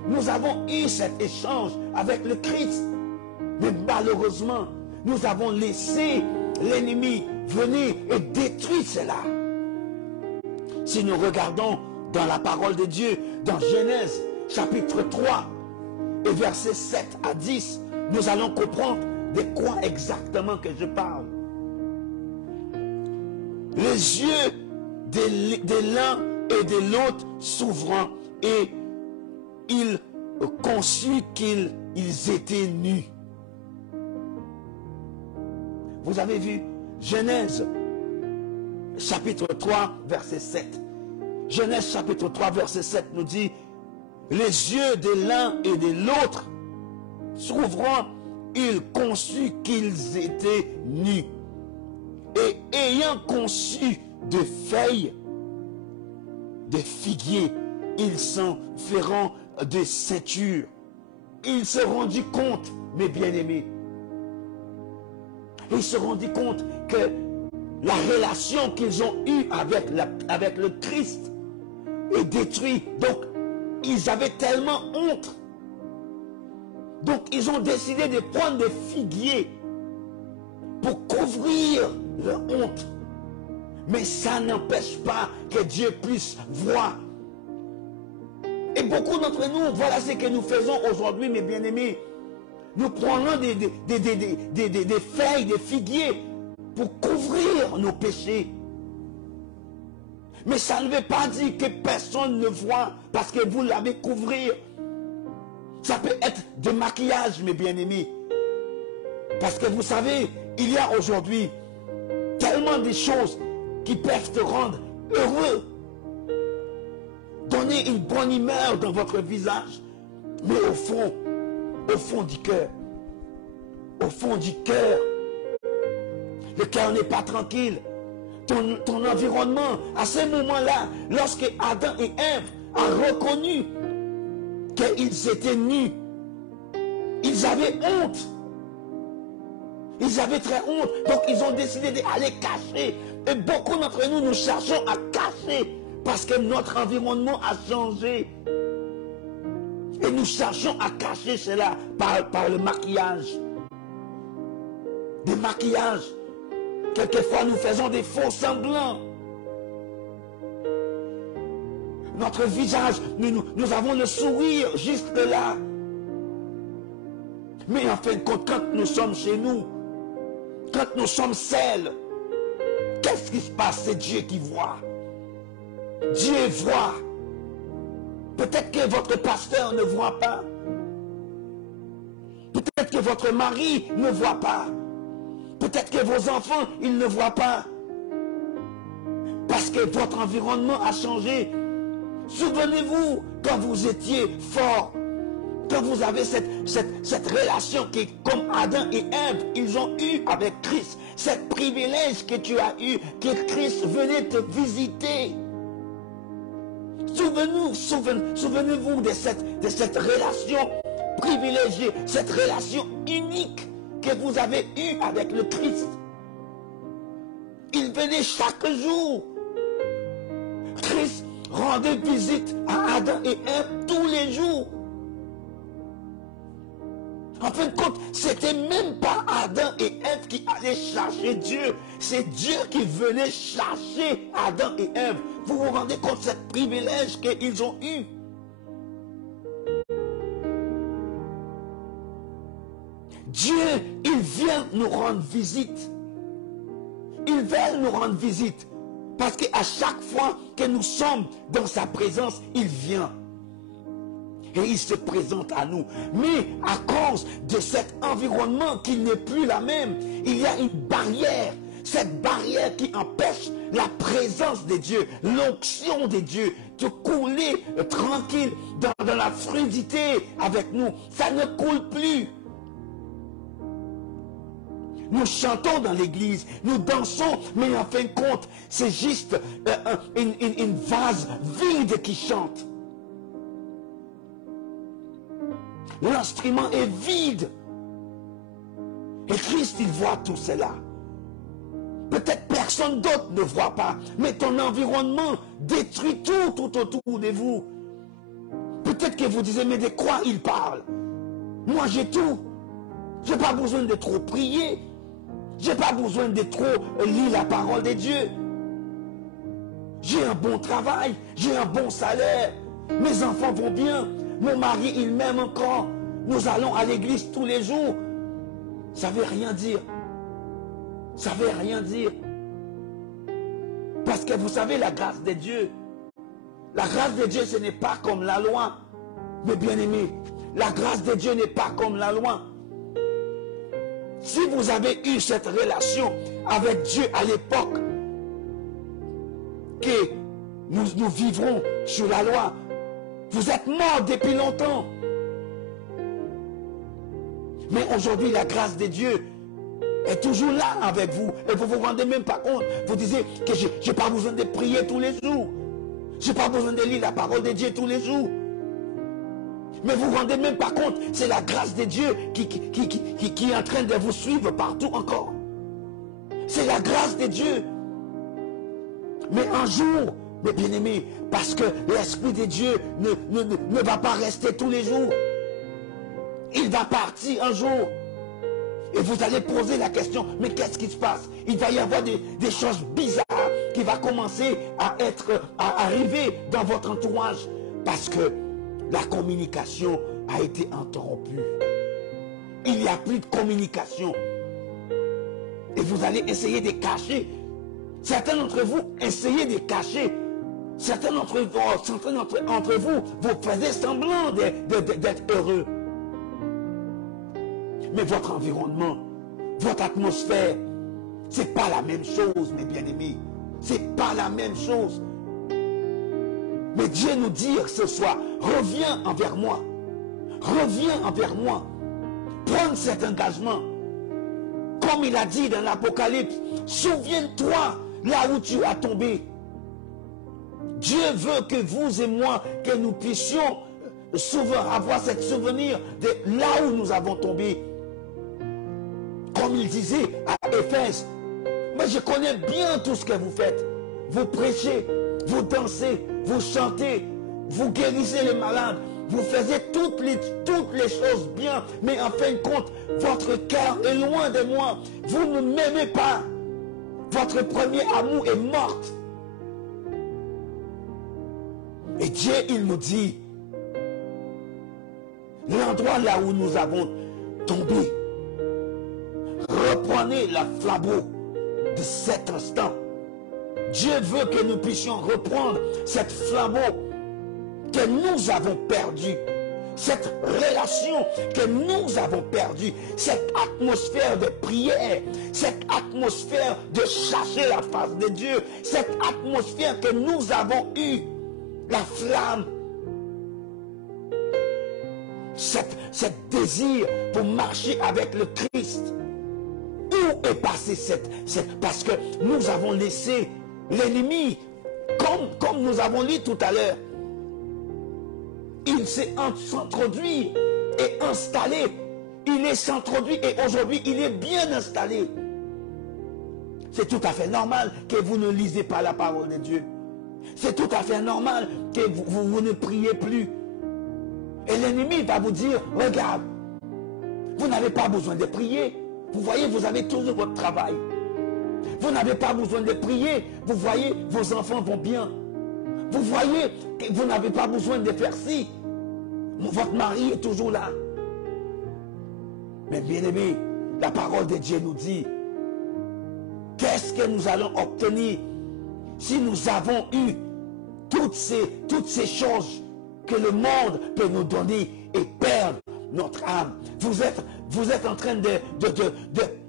Nous avons eu cet échange avec le Christ. Mais malheureusement, nous avons laissé l'ennemi venir et détruire cela. Si nous regardons dans la parole de Dieu, dans Genèse chapitre 3 et versets 7 à 10, nous allons comprendre de quoi exactement que je parle. Les yeux de l'un et de l'autre s'ouvrant et il conçut qu'ils étaient nus. Vous avez vu Genèse chapitre 3 verset 7. Genèse chapitre 3 verset 7 nous dit: les yeux de l'un et de l'autre s'ouvrant, il conçut qu'ils étaient nus. Et ayant conçu de feuilles de figuier, ils s'en feront de ceintures. Il se rendit compte, mes bien-aimés, il se rendit compte que la relation qu'ils ont eue avec le Christ est détruite. Donc, ils avaient tellement honte. Donc, ils ont décidé de prendre des figuiers pour couvrir leur honte. Mais ça n'empêche pas que Dieu puisse voir. Et beaucoup d'entre nous, voilà ce que nous faisons aujourd'hui, mes bien-aimés. Nous prenons des feuilles, des figuiers pour couvrir nos péchés. Mais ça ne veut pas dire que personne ne voit parce que vous l'avez couvrir. Ça peut être de maquillage, mes bien-aimés. Parce que vous savez, il y a aujourd'hui tellement de choses qui peuvent te rendre heureux. Donner une bonne humeur dans votre visage. Mais au fond du cœur, le cœur n'est pas tranquille. Ton environnement, à ce moment-là, lorsque Adam et Ève ont reconnu qu'ils étaient nus, ils avaient honte. Ils avaient très honte. Donc ils ont décidé d'aller cacher. Et beaucoup d'entre nous, nous cherchons à cacher parce que notre environnement a changé. Et nous cherchons à cacher cela par le maquillage. Des maquillages. Quelquefois, nous faisons des faux semblants. notre visage, nous avons le sourire juste là. Mais en fin de compte, quand nous sommes chez nous, quand nous sommes seuls, qu'est-ce qui se passe? C'est Dieu qui voit. Dieu voit. Peut-être que votre pasteur ne voit pas. Peut-être que votre mari ne voit pas. Peut-être que vos enfants, ils ne voient pas. Parce que votre environnement a changé. Souvenez-vous, quand vous étiez fort, quand vous avez cette relation qui est comme Adam et Ève, ils ont eu avec Christ, cette privilège que tu as eu, que Christ venait te visiter. Souvenez-vous de cette relation privilégiée, cette relation unique que vous avez eue avec le Christ. Il venait chaque jour. Christ rendait visite à Adam et Ève tous les jours. En fin de compte, c'était même pas Adam et Ève qui allaient chercher Dieu. C'est Dieu qui venait chercher Adam et Ève. Vous vous rendez compte de ce privilège qu'ils ont eu? Dieu, il vient nous rendre visite. Il vient nous rendre visite. Parce qu'à chaque fois que nous sommes dans sa présence, il vient. Et il se présente à nous. Mais à cause de cet environnement qui n'est plus la même, il y a une barrière. Cette barrière qui empêche la présence de Dieu, l'onction de Dieu, de couler tranquille dans la fluidité avec nous. Ça ne coule plus. Nous chantons dans l'église, nous dansons, mais en fin de compte, c'est juste une vase vide qui chante. L'instrument est vide. Et Christ, il voit tout cela. Peut-être personne d'autre ne voit pas, mais ton environnement détruit tout autour de vous. Peut-être que vous disiez, mais de quoi il parle? Moi, j'ai tout. Je n'ai pas besoin de trop prier. Je n'ai pas besoin de trop lire la parole de Dieu. J'ai un bon travail, j'ai un bon salaire. Mes enfants vont bien. Mon mari, il m'aime encore. Nous allons à l'église tous les jours. Ça ne veut rien dire. Ça ne veut rien dire. Parce que vous savez, la grâce de Dieu, la grâce de Dieu, ce n'est pas comme la loi. Mes bien-aimés, la grâce de Dieu n'est pas comme la loi. Si vous avez eu cette relation avec Dieu à l'époque que nous vivrons sur la loi, vous êtes morts depuis longtemps. Mais aujourd'hui, la grâce de Dieu est toujours là avec vous. Et vous ne vous rendez même pas compte. Vous disiez que je n'ai pas besoin de prier tous les jours. Je n'ai pas besoin de lire la parole de Dieu tous les jours. Mais vous ne vous rendez même pas compte. C'est la grâce de Dieu qui est en train de vous suivre partout encore. C'est la grâce de Dieu. Mais un jour, mes bien-aimés, parce que l'Esprit de Dieu ne va pas rester tous les jours. Il va partir un jour. Et vous allez poser la question, mais qu'est-ce qui se passe? Il va y avoir des choses bizarres qui vont commencer à arriver dans votre entourage. Parce que la communication a été interrompue. Il n'y a plus de communication. Et vous allez essayer de cacher. Certains d'entre vous essayez de cacher. Certains d'entre vous, vous faisiez semblant d'être heureux. Mais votre environnement, votre atmosphère, ce n'est pas la même chose, mes bien-aimés. Ce n'est pas la même chose. Mais Dieu nous dit ce soir, reviens envers moi. Reviens envers moi. Prends cet engagement. Comme il a dit dans l'Apocalypse, souviens-toi là où tu as tombé. Dieu veut que vous et moi, que nous puissions avoir cet souvenir de là où nous avons tombé. Comme il disait à Éphèse, mais je connais bien tout ce que vous faites. Vous prêchez, vous dansez, vous chantez, vous guérissez les malades, vous faites toutes les choses bien, mais en fin de compte, votre cœur est loin de moi. Vous ne m'aimez pas. Votre premier amour est mort. Et Dieu, il nous dit, l'endroit là où nous avons tombé, reprenez la flambeau de cet instant. Dieu veut que nous puissions reprendre cette flambeau que nous avons perdue, cette relation que nous avons perdue, cette atmosphère de prière, cette atmosphère de chercher la face de Dieu, cette atmosphère que nous avons eue, la flamme, cet désir pour marcher avec le Christ. Où est passé parce que nous avons laissé l'ennemi, comme nous avons lu tout à l'heure, il s'est introduit et installé. Il est introduit et aujourd'hui il est bien installé. C'est tout à fait normal que vous ne lisez pas la parole de Dieu. C'est tout à fait normal que vous ne priez plus. Et l'ennemi va vous dire, regarde, vous n'avez pas besoin de prier. Vous voyez, vous avez toujours votre travail. Vous n'avez pas besoin de prier. Vous voyez, vos enfants vont bien. Vous voyez, vous n'avez pas besoin de faire ci. Votre mari est toujours là. Mais bien aimé, la parole de Dieu nous dit, qu'est-ce que nous allons obtenir si nous avons eu toutes ces choses que le monde peut nous donner et perdre notre âme. Vous êtes en train de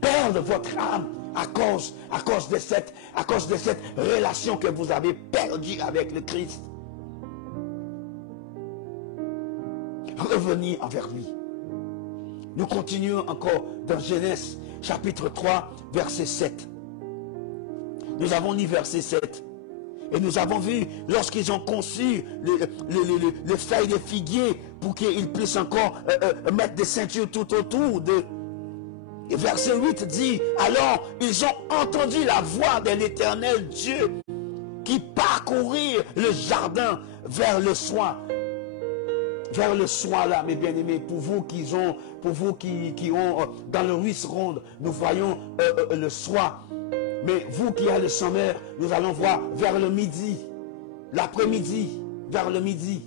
perdre votre âme à cause de cette relation que vous avez perdue avec le Christ. Revenez envers lui. Nous continuons encore dans Genèse chapitre 3 verset 7. Nous avons lu verset 7. Et nous avons vu, lorsqu'ils ont conçu le feuilles de figuier pour qu'ils puissent encore mettre des ceintures tout autour d'eux. Et verset 8 dit, alors ils ont entendu la voix de l'Éternel Dieu qui parcourir le jardin vers le soir. Vers le soir là, mes bien-aimés, pour vous qui ont dans le ruisse ronde, nous voyons le soir. Mais vous qui avez le sommeil, nous allons voir vers le midi, l'après-midi, vers le midi.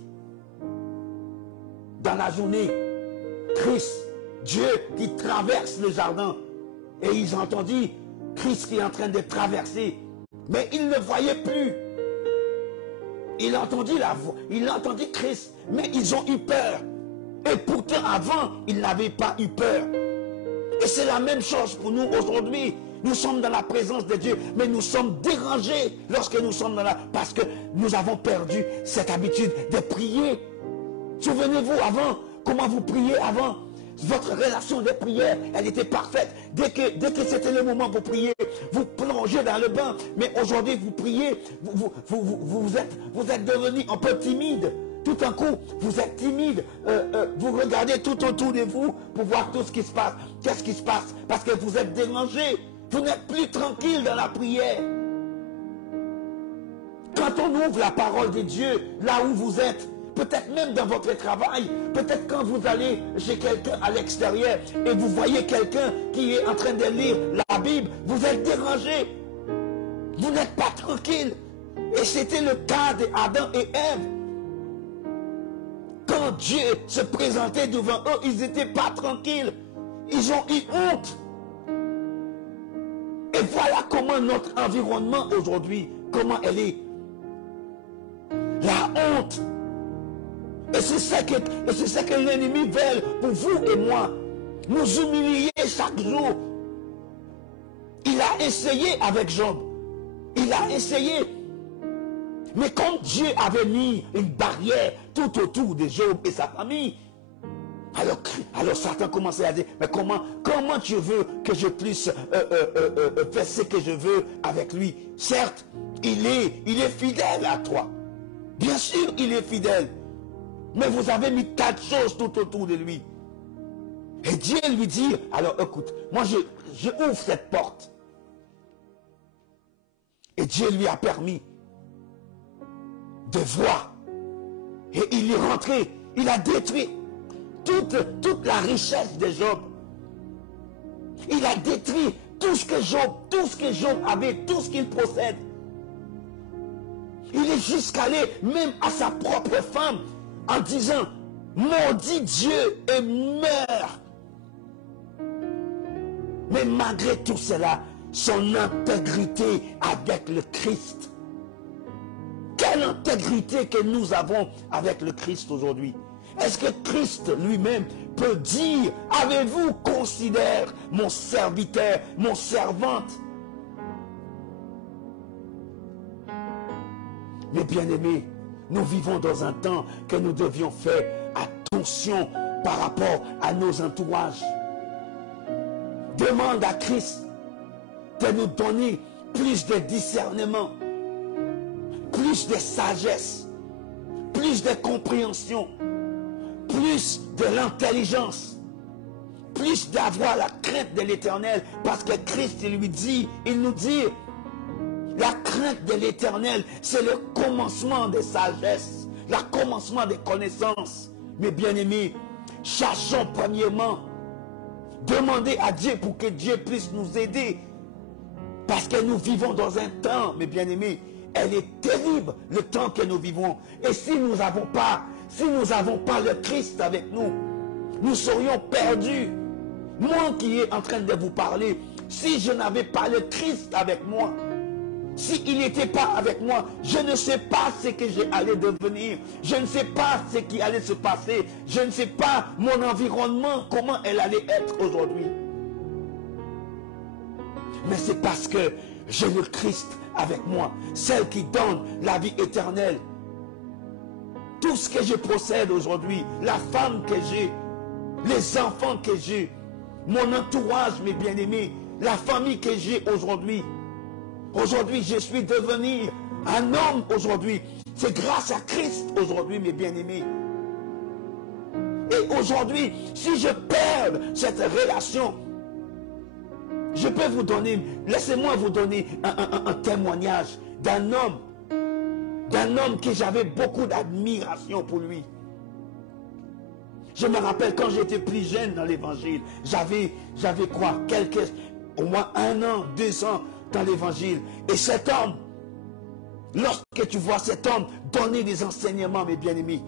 Dans la journée, Christ, Dieu qui traverse le jardin. Et ils ont entendu Christ qui est en train de traverser. Mais ils ne voyaient plus. Ils ont entendu la voix, ils ont entendu Christ, mais ils ont eu peur. Et pourtant avant, ils n'avaient pas eu peur. Et c'est la même chose pour nous aujourd'hui. Nous sommes dans la présence de Dieu, mais nous sommes dérangés lorsque nous sommes dans parce que nous avons perdu cette habitude de prier. Souvenez-vous avant, comment vous priez avant. Votre relation de prière, elle était parfaite. Dès que c'était le moment pour prier, vous plongez dans le bain. Mais aujourd'hui, vous priez, vous êtes devenu un peu timide. Tout d'un coup, vous êtes timide. Vous regardez tout autour de vous pour voir tout ce qui se passe. Qu'est-ce qui se passe? Parce que vous êtes dérangé. Vous n'êtes plus tranquille dans la prière. Quand on ouvre la parole de Dieu, là où vous êtes, peut-être même dans votre travail, peut-être quand vous allez chez quelqu'un à l'extérieur et vous voyez quelqu'un qui est en train de lire la Bible, vous êtes dérangé. Vous n'êtes pas tranquille. Et c'était le cas d'Adam et Ève. Quand Dieu se présentait devant eux, ils n'étaient pas tranquilles. Ils ont eu honte. Et voilà comment notre environnement aujourd'hui, comment elle est. La honte. Et c'est ça que l'ennemi veut pour vous et moi. Nous humilier chaque jour. Il a essayé avec Job. Il a essayé. Mais comme Dieu avait mis une barrière tout autour de Job et sa famille, alors Satan commençait à dire, mais comment tu veux que je puisse faire ce que je veux avec lui? Certes, il est fidèle à toi. Bien sûr, il est fidèle. Mais vous avez mis tas de choses tout autour de lui. Et Dieu lui dit, alors écoute, moi je ouvre cette porte. Et Dieu lui a permis de voir. Et il est rentré, il a détruit toute la richesse de Job. Il a détruit tout ce que Job avait, tout ce qu'il possède. Il est jusqu'à aller même à sa propre femme en disant, maudit Dieu et meurt. Mais malgré tout cela, son intégrité avec le Christ. Quelle intégrité que nous avons avec le Christ aujourd'hui? Est-ce que Christ lui-même peut dire, avez-vous considéré mon serviteur, mon servante? Mais bien-aimés, nous vivons dans un temps que nous devions faire attention par rapport à nos entourages. Demande à Christ de nous donner plus de discernement, plus de sagesse, plus de compréhension, plus de l'intelligence, plus d'avoir la crainte de l'Éternel, parce que Christ il nous dit, la crainte de l'Éternel, c'est le commencement de sagesse, le commencement de connaissance. Mais bien-aimés, cherchons premièrement, demandez à Dieu pour que Dieu puisse nous aider. Parce que nous vivons dans un temps, mes bien-aimés, elle est terrible, le temps que nous vivons. Et si nous n'avons pas le Christ avec nous, nous serions perdus. Moi qui est en train de vous parler, si je n'avais pas le Christ avec moi, s'il n'était pas avec moi, je ne sais pas ce que j'allais devenir. Je ne sais pas ce qui allait se passer. Je ne sais pas mon environnement, comment elle allait être aujourd'hui. Mais c'est parce que j'ai le Christ avec moi, celle qui donne la vie éternelle. Tout ce que je possède aujourd'hui, la femme que j'ai, les enfants que j'ai, mon entourage, mes bien-aimés, la famille que j'ai aujourd'hui. Aujourd'hui, je suis devenu un homme aujourd'hui. C'est grâce à Christ aujourd'hui, mes bien-aimés. Et aujourd'hui, si je perds cette relation, je peux vous donner, laissez-moi vous donner un témoignage d'un homme que j'avais beaucoup d'admiration pour lui. Je me rappelle quand j'étais plus jeune dans l'évangile, j'avais quoi, au moins 1 an, 2 ans dans l'évangile. Et cet homme, lorsque tu vois cet homme donner des enseignements, mes bien-aimés,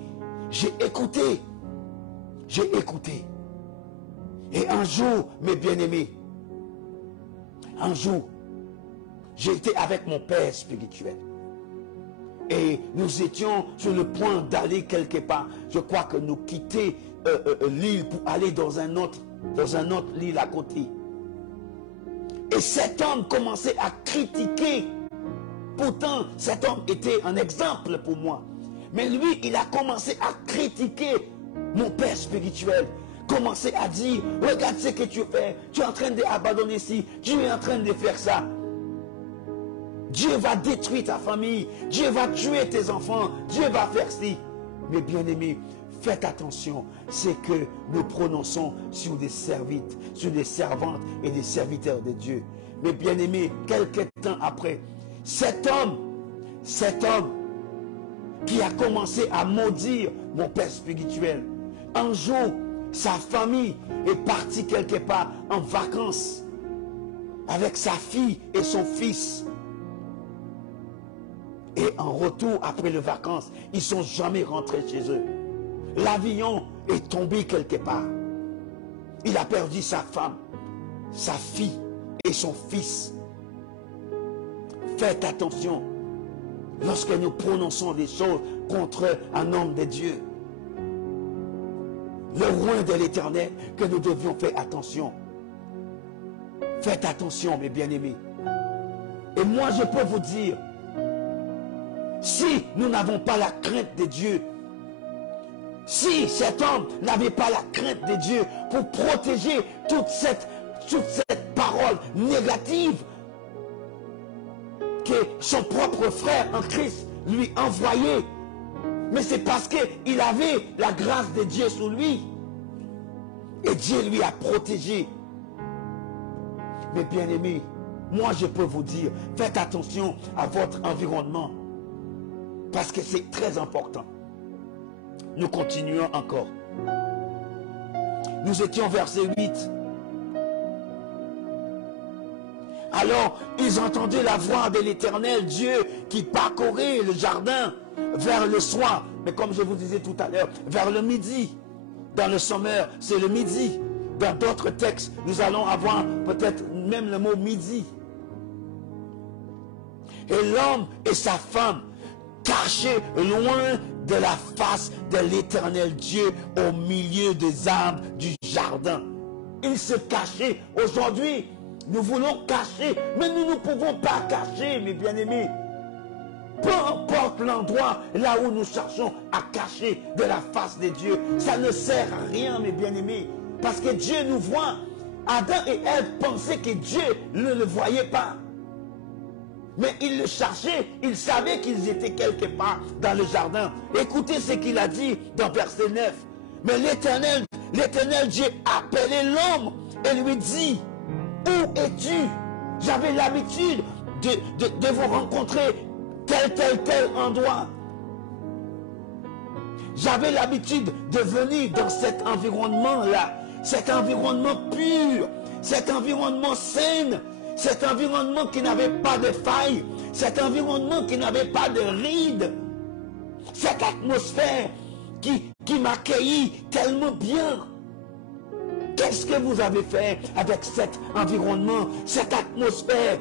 j'ai écouté. Et un jour, mes bien-aimés, j'étais avec mon père spirituel. Et nous étions sur le point d'aller quelque part. Je crois que nous quittions l'île pour aller dans un autre île à côté. Et cet homme commençait à critiquer. Pourtant, cet homme était un exemple pour moi. Mais lui, il a commencé à critiquer mon père spirituel. Commencé à dire, regarde ce que tu fais. Tu es en train d'abandonner ci. Tu es en train de faire ça. Dieu va détruire ta famille. Dieu va tuer tes enfants. Dieu va faire ci. Mais bien aimés, faites attention. C'est que nous prononçons sur des servites, sur des servantes et des serviteurs de Dieu. Mais bien aimés, quelques temps après, cet homme qui a commencé à maudire mon père spirituel, un jour, sa famille est partie quelque part en vacances avec sa fille et son fils. Et en retour, après les vacances, ils ne sont jamais rentrés chez eux. L'avion est tombé quelque part. Il a perdu sa femme, sa fille et son fils. Faites attention lorsque nous prononçons des choses contre un homme de Dieu. Le roi de l'Éternel, que nous devions faire attention. Faites attention, mes bien-aimés. Et moi, je peux vous dire, si nous n'avons pas la crainte de Dieu, si cet homme n'avait pas la crainte de Dieu pour protéger toute cette parole négative que son propre frère en Christ lui envoyait, mais c'est parce qu'il avait la grâce de Dieu sur lui. Et Dieu lui a protégé. Mais bien aimés, moi je peux vous dire, faites attention à votre environnement. Parce que c'est très important. Nous continuons encore. Nous étions verset 8. Alors, ils entendaient la voix de l'Éternel Dieu qui parcourait le jardin vers le soir. Mais comme je vous disais tout à l'heure, vers le midi. Dans le sommaire, c'est le midi. Dans d'autres textes, nous allons avoir peut-être même le mot midi. Et l'homme et sa femme cachés loin de la face de l'Éternel Dieu au milieu des arbres du jardin. Ils se cachaient. Aujourd'hui, nous voulons cacher, mais nous ne pouvons pas cacher, mes bien-aimés. Peu importe l'endroit là où nous cherchons à cacher de la face de Dieu, ça ne sert à rien, mes bien-aimés. Parce que Dieu nous voit. Adam et Ève pensaient que Dieu ne le voyait pas. Mais ils le cherchaient, ils savaient qu'ils étaient quelque part dans le jardin. Écoutez ce qu'il a dit dans verset 9. Mais l'Éternel Dieu appelait l'homme et lui dit, où es-tu? J'avais l'habitude de vous rencontrer tel endroit. J'avais l'habitude de venir dans cet environnement-là, cet environnement pur, cet environnement sain, cet environnement qui n'avait pas de failles, cet environnement qui n'avait pas de rides, cette atmosphère qui m'accueillit tellement bien. Qu'est-ce que vous avez fait avec cet environnement, cette atmosphère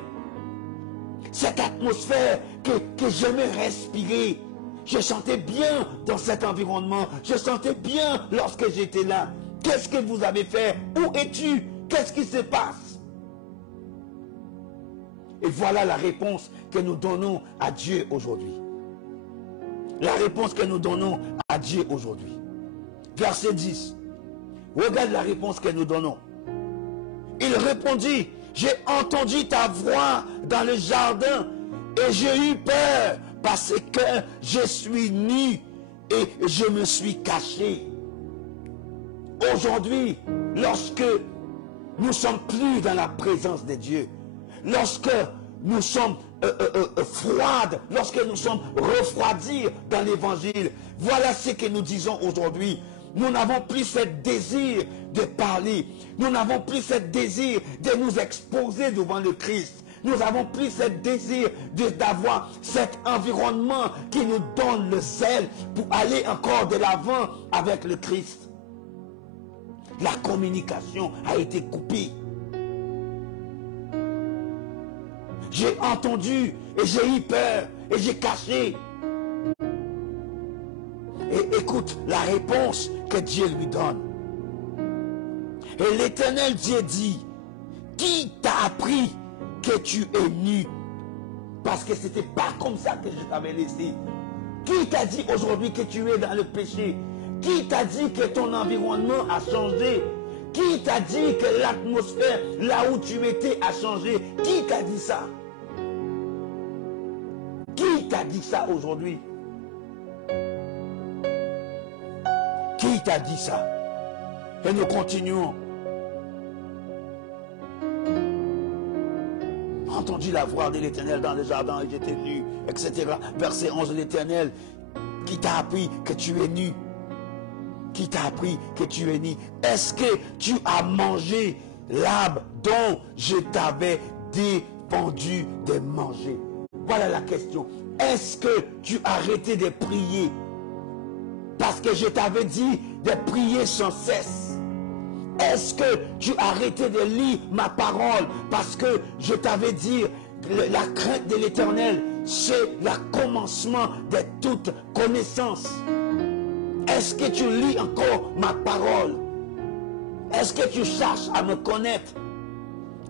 que j'aimais respirer? Je sentais bien dans cet environnement, je sentais bien lorsque j'étais là. Qu'est-ce que vous avez fait? Où es-tu? Qu'est-ce qui se passe? Et voilà la réponse que nous donnons à Dieu aujourd'hui. La réponse que nous donnons à Dieu aujourd'hui. Verset 10. Regarde la réponse que nous donnons. Il répondit, j'ai entendu ta voix dans le jardin et j'ai eu peur parce que je suis nu et je me suis caché. Aujourd'hui, lorsque nous ne sommes plus dans la présence de Dieu, lorsque nous sommes froides, lorsque nous sommes refroidis dans l'évangile, voilà ce que nous disons aujourd'hui. Nous n'avons plus ce désir de parler. Nous n'avons plus ce désir de nous exposer devant le Christ. Nous n'avons plus ce désir d'avoir cet environnement qui nous donne le zèle pour aller encore de l'avant avec le Christ. La communication a été coupée. J'ai entendu et j'ai eu peur et j'ai caché. Et écoute la réponse que Dieu lui donne. Et l'Éternel Dieu dit, qui t'a appris que tu es nu? Parce que ce n'était pas comme ça que je t'avais laissé. Qui t'a dit aujourd'hui que tu es dans le péché? Qui t'a dit que ton environnement a changé? Qui t'a dit que l'atmosphère là où tu étais a changé? Qui t'a dit ça? Qui t'a dit ça aujourd'hui? Qui t'a dit ça? Et nous continuons. Entendu la voix de l'Éternel dans le jardin et j'étais nu, etc. Verset 11, l'Éternel qui t'a appris que tu es nu. Qui t'a appris que tu es nu? Est-ce que tu as mangé l'arbre dont je t'avais défendu de manger? Voilà la question. Est-ce que tu as arrêté de prier? Parce que je t'avais dit de prier sans cesse. Est-ce que tu as arrêté de lire ma parole? Parce que je t'avais dit, la crainte de l'Éternel, c'est le commencement de toute connaissance. Est-ce que tu lis encore ma parole? Est-ce que tu cherches à me connaître?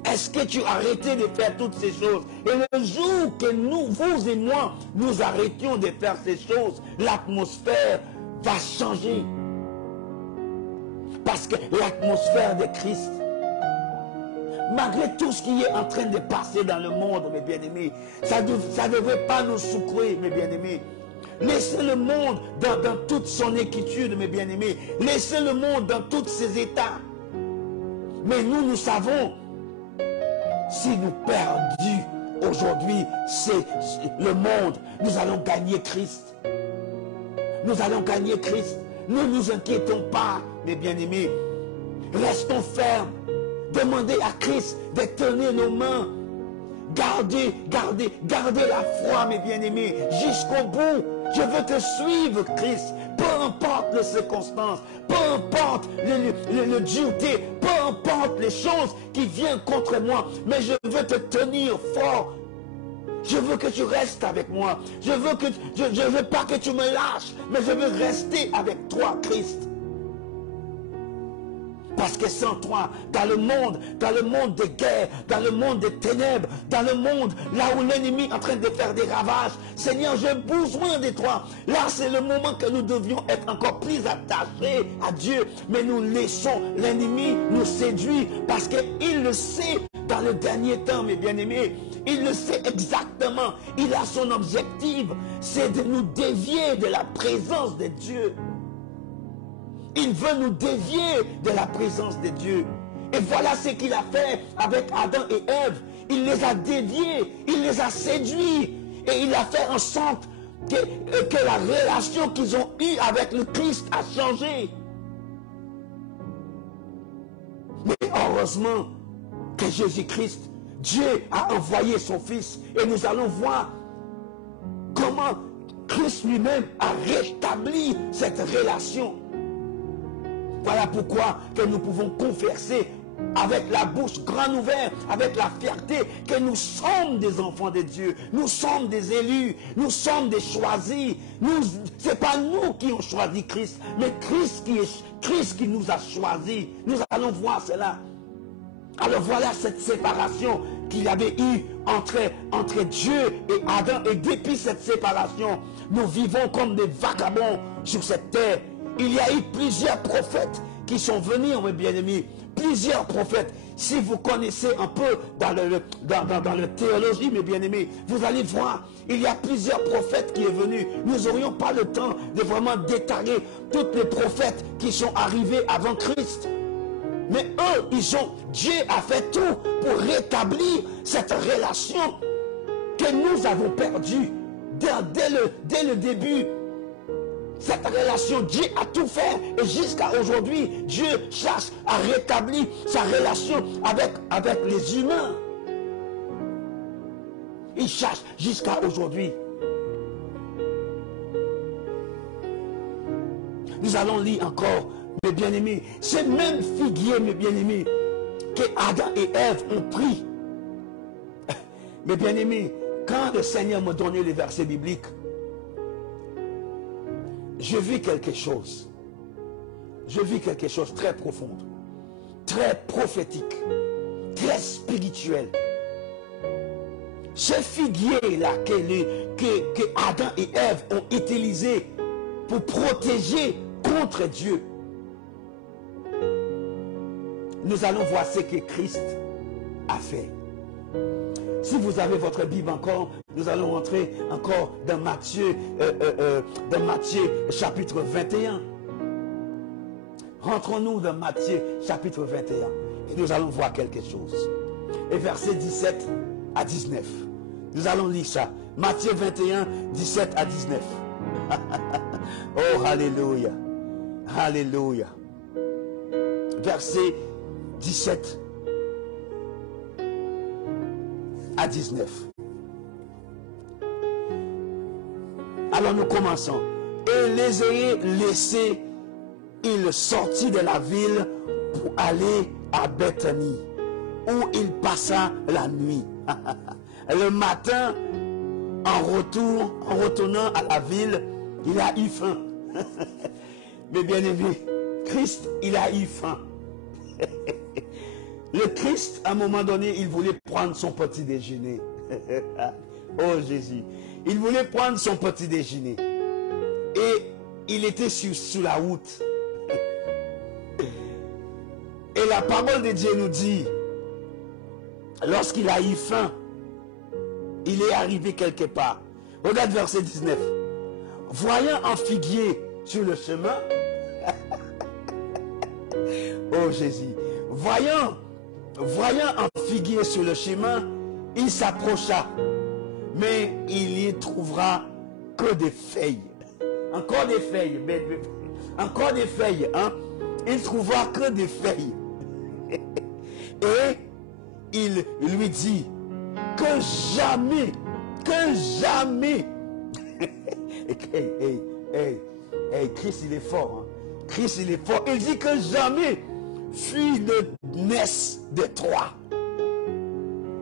Est-ce que tu as arrêté de faire toutes ces choses? Et le jour que nous, vous et moi, nous arrêtions de faire ces choses, l'atmosphère va changer. Parce que l'atmosphère de Christ, malgré tout ce qui est en train de passer dans le monde, mes bien-aimés, ça ne devrait pas nous secouer, mes bien-aimés. Laissez le monde dans toute son inquiétude, mes bien-aimés. Laissez le monde dans tous ses états. Mais nous savons, si nous perdons aujourd'hui le monde, nous allons gagner Christ. Nous allons gagner Christ. Ne nous inquiétons pas, mes bien-aimés. Restons fermes. Demandez à Christ de tenir nos mains. Gardez la foi, mes bien-aimés, jusqu'au bout. Je veux te suivre, Christ. Peu importe les circonstances, peu importe le dureté, peu importe les choses qui viennent contre moi, mais je veux te tenir fort. Je veux que tu restes avec moi. Je veux pas que tu me lâches, mais je veux rester avec toi, Christ. Parce que sans toi, dans le monde des guerres, dans le monde des ténèbres, dans le monde là où l'ennemi est en train de faire des ravages, Seigneur, j'ai besoin de toi. Là, c'est le moment que nous devions être encore plus attachés à Dieu. Mais nous laissons l'ennemi nous séduire parce qu'il le sait dans le dernier temps, mes bien-aimés. Il le sait exactement. Il a son objectif, c'est de nous dévier de la présence de Dieu. Il veut nous dévier de la présence de Dieu. Et voilà ce qu'il a fait avec Adam et Ève. Il les a déviés, il les a séduits. Et il a fait en sorte que la relation qu'ils ont eue avec le Christ a changé. Mais heureusement que Jésus-Christ, Dieu a envoyé son Fils. Et nous allons voir comment Christ lui-même a rétabli cette relation. Voilà pourquoi que nous pouvons converser avec la bouche grande ouverte, avec la fierté, que nous sommes des enfants de Dieu, nous sommes des élus, nous sommes des choisis. Ce n'est pas nous qui avons choisi Christ, mais Christ qui nous a choisis. Nous allons voir cela. Alors voilà cette séparation qu'il y avait eu entre Dieu et Adam. Et depuis cette séparation, nous vivons comme des vagabonds sur cette terre. Il y a eu plusieurs prophètes qui sont venus, mes bien-aimés. Plusieurs prophètes. Si vous connaissez un peu dans la théologie, mes bien-aimés, vous allez voir, il y a plusieurs prophètes qui sont venus. Nous n'aurions pas le temps de vraiment détailler tous les prophètes qui sont arrivés avant Christ. Mais eux, Dieu a fait tout pour rétablir cette relation que nous avons perdue dès le début. Cette relation, Dieu a tout fait. Et jusqu'à aujourd'hui, Dieu cherche à rétablir sa relation avec les humains. Il cherche jusqu'à aujourd'hui. Nous allons lire encore, mes bien-aimés, ces mêmes figuiers, mes bien-aimés, que Adam et Ève ont pris. Mes bien-aimés, quand le Seigneur m'a donné les versets bibliques, je vis quelque chose. Je vis quelque chose très profond, très prophétique, très spirituel. Ce figuier-là que Adam et Ève ont utilisé pour protéger contre Dieu. Nous allons voir ce que Christ a fait. Si vous avez votre Bible encore, nous allons rentrer encore dans Matthieu chapitre 21. Rentrons-nous dans Matthieu chapitre 21 et nous allons voir quelque chose. Et versets 17 à 19. Nous allons lire ça. Matthieu 21, 17 à 19. Oh, alléluia. Alléluia. Verset 17 à 19. Alors nous commençons. Et les ayant laissés, il sortit de la ville pour aller à Bethanie, où il passa la nuit. Le matin, en retournant à la ville, il a eu faim. Mais bien aimé, Christ, il a eu faim. Le Christ, à un moment donné, il voulait prendre son petit déjeuner. Oh Jésus. Il voulait prendre son petit déjeuner. Et il était sur la route. Et la parole de Dieu nous dit, lorsqu'il a eu faim, il est arrivé quelque part. Regarde verset 19. Voyant un figuier sur le chemin, oh Jésus, voyant un figuier sur le chemin, il s'approcha, mais il y trouvera que des feuilles. Encore des feuilles, encore des feuilles, hein? Il trouvera que des feuilles. Et il lui dit, que jamais, Christ il est fort, hein. Christ il est fort, il dit que jamais fille ne naisse de toi.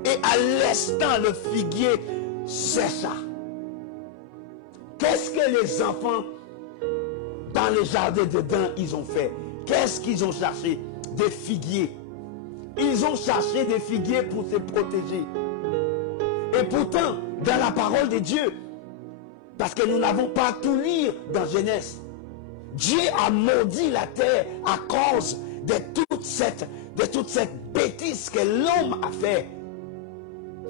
Et à l'instant, le figuier cessa. Qu'est-ce que les enfants dans le jardin d'Éden, ils ont fait? Qu'est-ce qu'ils ont cherché? Des figuiers. Ils ont cherché des figuiers pour se protéger. Et pourtant, dans la parole de Dieu, parce que nous n'avons pas tout lire dans Genèse, Dieu a maudit la terre à cause de toute cette bêtise que l'homme a fait.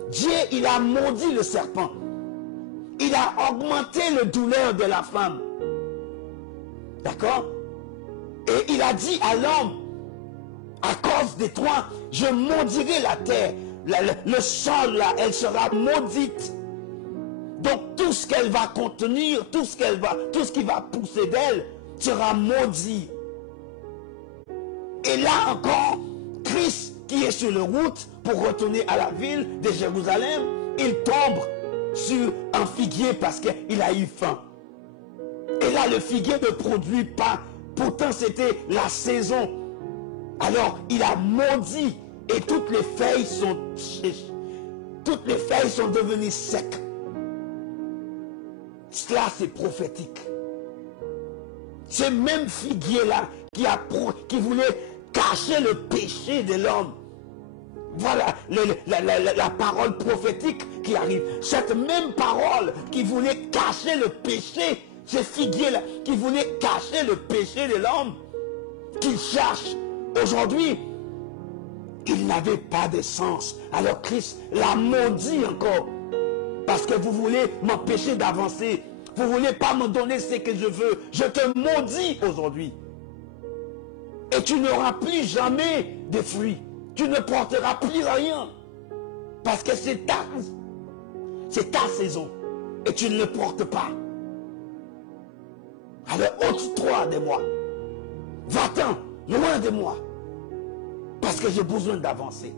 Dieu, il a maudit le serpent. Il a augmenté la douleur de la femme. D'accord? Et il a dit à l'homme, à cause de toi, je maudirai la terre. Le sol, là, elle sera maudite. Donc tout ce qu'elle va contenir, tout ce qui va pousser d'elle, sera maudit. Et là encore, Christ qui est sur la route pour retourner à la ville de Jérusalem, il tombe sur un figuier parce qu'il a eu faim. Et là, le figuier ne produit pas. Pourtant, c'était la saison. Alors, il a maudit et toutes les feuilles sont devenues secs. Cela, c'est prophétique. Ce même figuier-là qui voulait cacher le péché de l'homme. Voilà la parole prophétique qui arrive. Cette même parole qui voulait cacher le péché, ce figuier-là qui voulait cacher le péché de l'homme, qu'il cherche aujourd'hui, il n'avait pas de sens. Alors Christ l'a maudit encore. Parce que vous voulez m'empêcher d'avancer. Vous ne voulez pas me donner ce que je veux. Je te maudis aujourd'hui. Et tu n'auras plus jamais de fruits. Tu ne porteras plus rien. Parce que c'est ta saison. Et tu ne le portes pas. Alors ôte-toi de moi. Va-t'en, loin de moi. Parce que j'ai besoin d'avancer.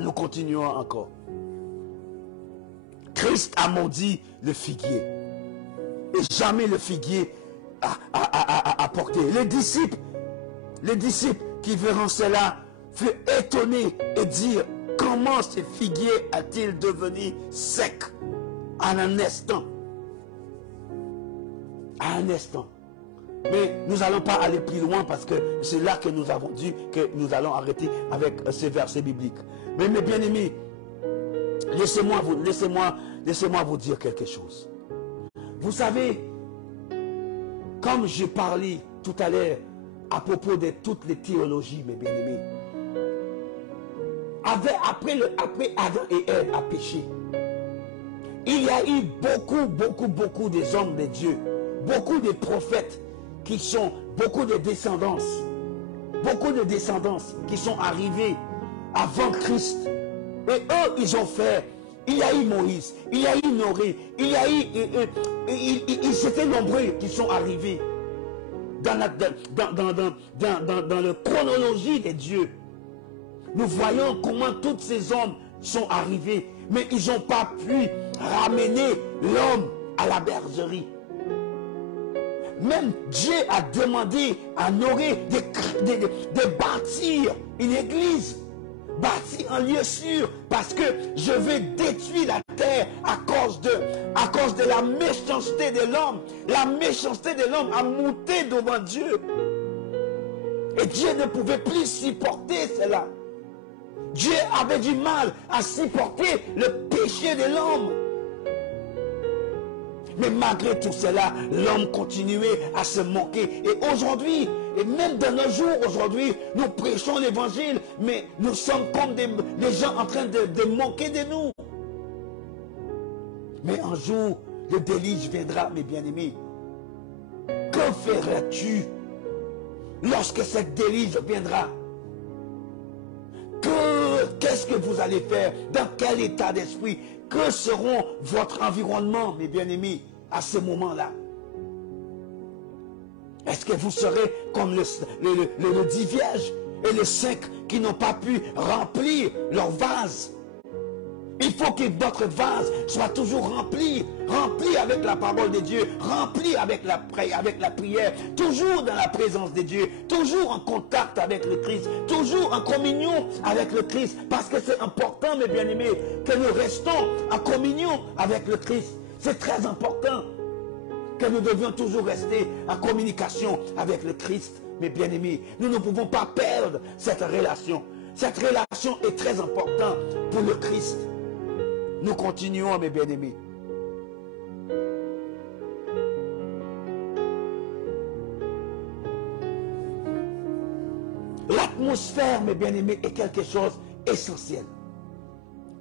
Nous continuons encore. Christ a maudit le figuier. Et jamais le figuier a porté. Les disciples qui verront cela furent étonnés et dirent, comment ce figuier a-t-il devenu sec en un instant? À un instant. Mais nous n'allons pas aller plus loin parce que c'est là que nous avons dit que nous allons arrêter avec ces versets bibliques. Mais mes bien-aimés, laissez-moi vous dire quelque chose. Vous savez, comme je parlais tout à l'heure à propos de toutes les théologies, mes bien-aimés, après Adam et Ève a péché, il y a eu beaucoup des hommes de Dieu, beaucoup de prophètes qui sont, beaucoup de descendants qui sont arrivés avant Christ. Et eux, ils ont fait, il y a eu Moïse, il y a eu Noé, il y a eu, ils étaient nombreux qui sont arrivés dans la chronologie de Dieu. Nous voyons comment tous ces hommes sont arrivés, mais ils n'ont pas pu ramener l'homme à la bergerie. Même Dieu a demandé à Noé de bâtir une église, bâtir un lieu sûr, parce que je vais détruire la terre à cause de la méchanceté de l'homme. La méchanceté de l'homme a monté devant Dieu. Et Dieu ne pouvait plus supporter cela. Dieu avait du mal à supporter le péché de l'homme. Mais malgré tout cela, l'homme continuait à se moquer. Et aujourd'hui, et même dans nos jours aujourd'hui, nous prêchons l'évangile, mais nous sommes comme des gens en train de moquer de nous. Mais un jour, le déluge viendra, mes bien-aimés. Que feras-tu lorsque cette déluge viendra? Qu'est-ce que vous allez faire? Dans quel état d'esprit? Que seront votre environnement, mes bien-aimés, à ce moment-là? Est-ce que vous serez comme le 10 vierges et les 5 qui n'ont pas pu remplir leur vase? Il faut que votre vase soit toujours rempli avec la parole de Dieu, rempli avec la prière, toujours dans la présence de Dieu, toujours en contact avec le Christ, toujours en communion avec le Christ, parce que c'est important, mes bien-aimés, que nous restons en communion avec le Christ. C'est très important que nous devions toujours rester en communication avec le Christ, mes bien-aimés. Nous ne pouvons pas perdre cette relation. Cette relation est très importante pour le Christ. Nous continuons, mes bien-aimés. L'atmosphère, mes bien-aimés, est quelque chose d'essentiel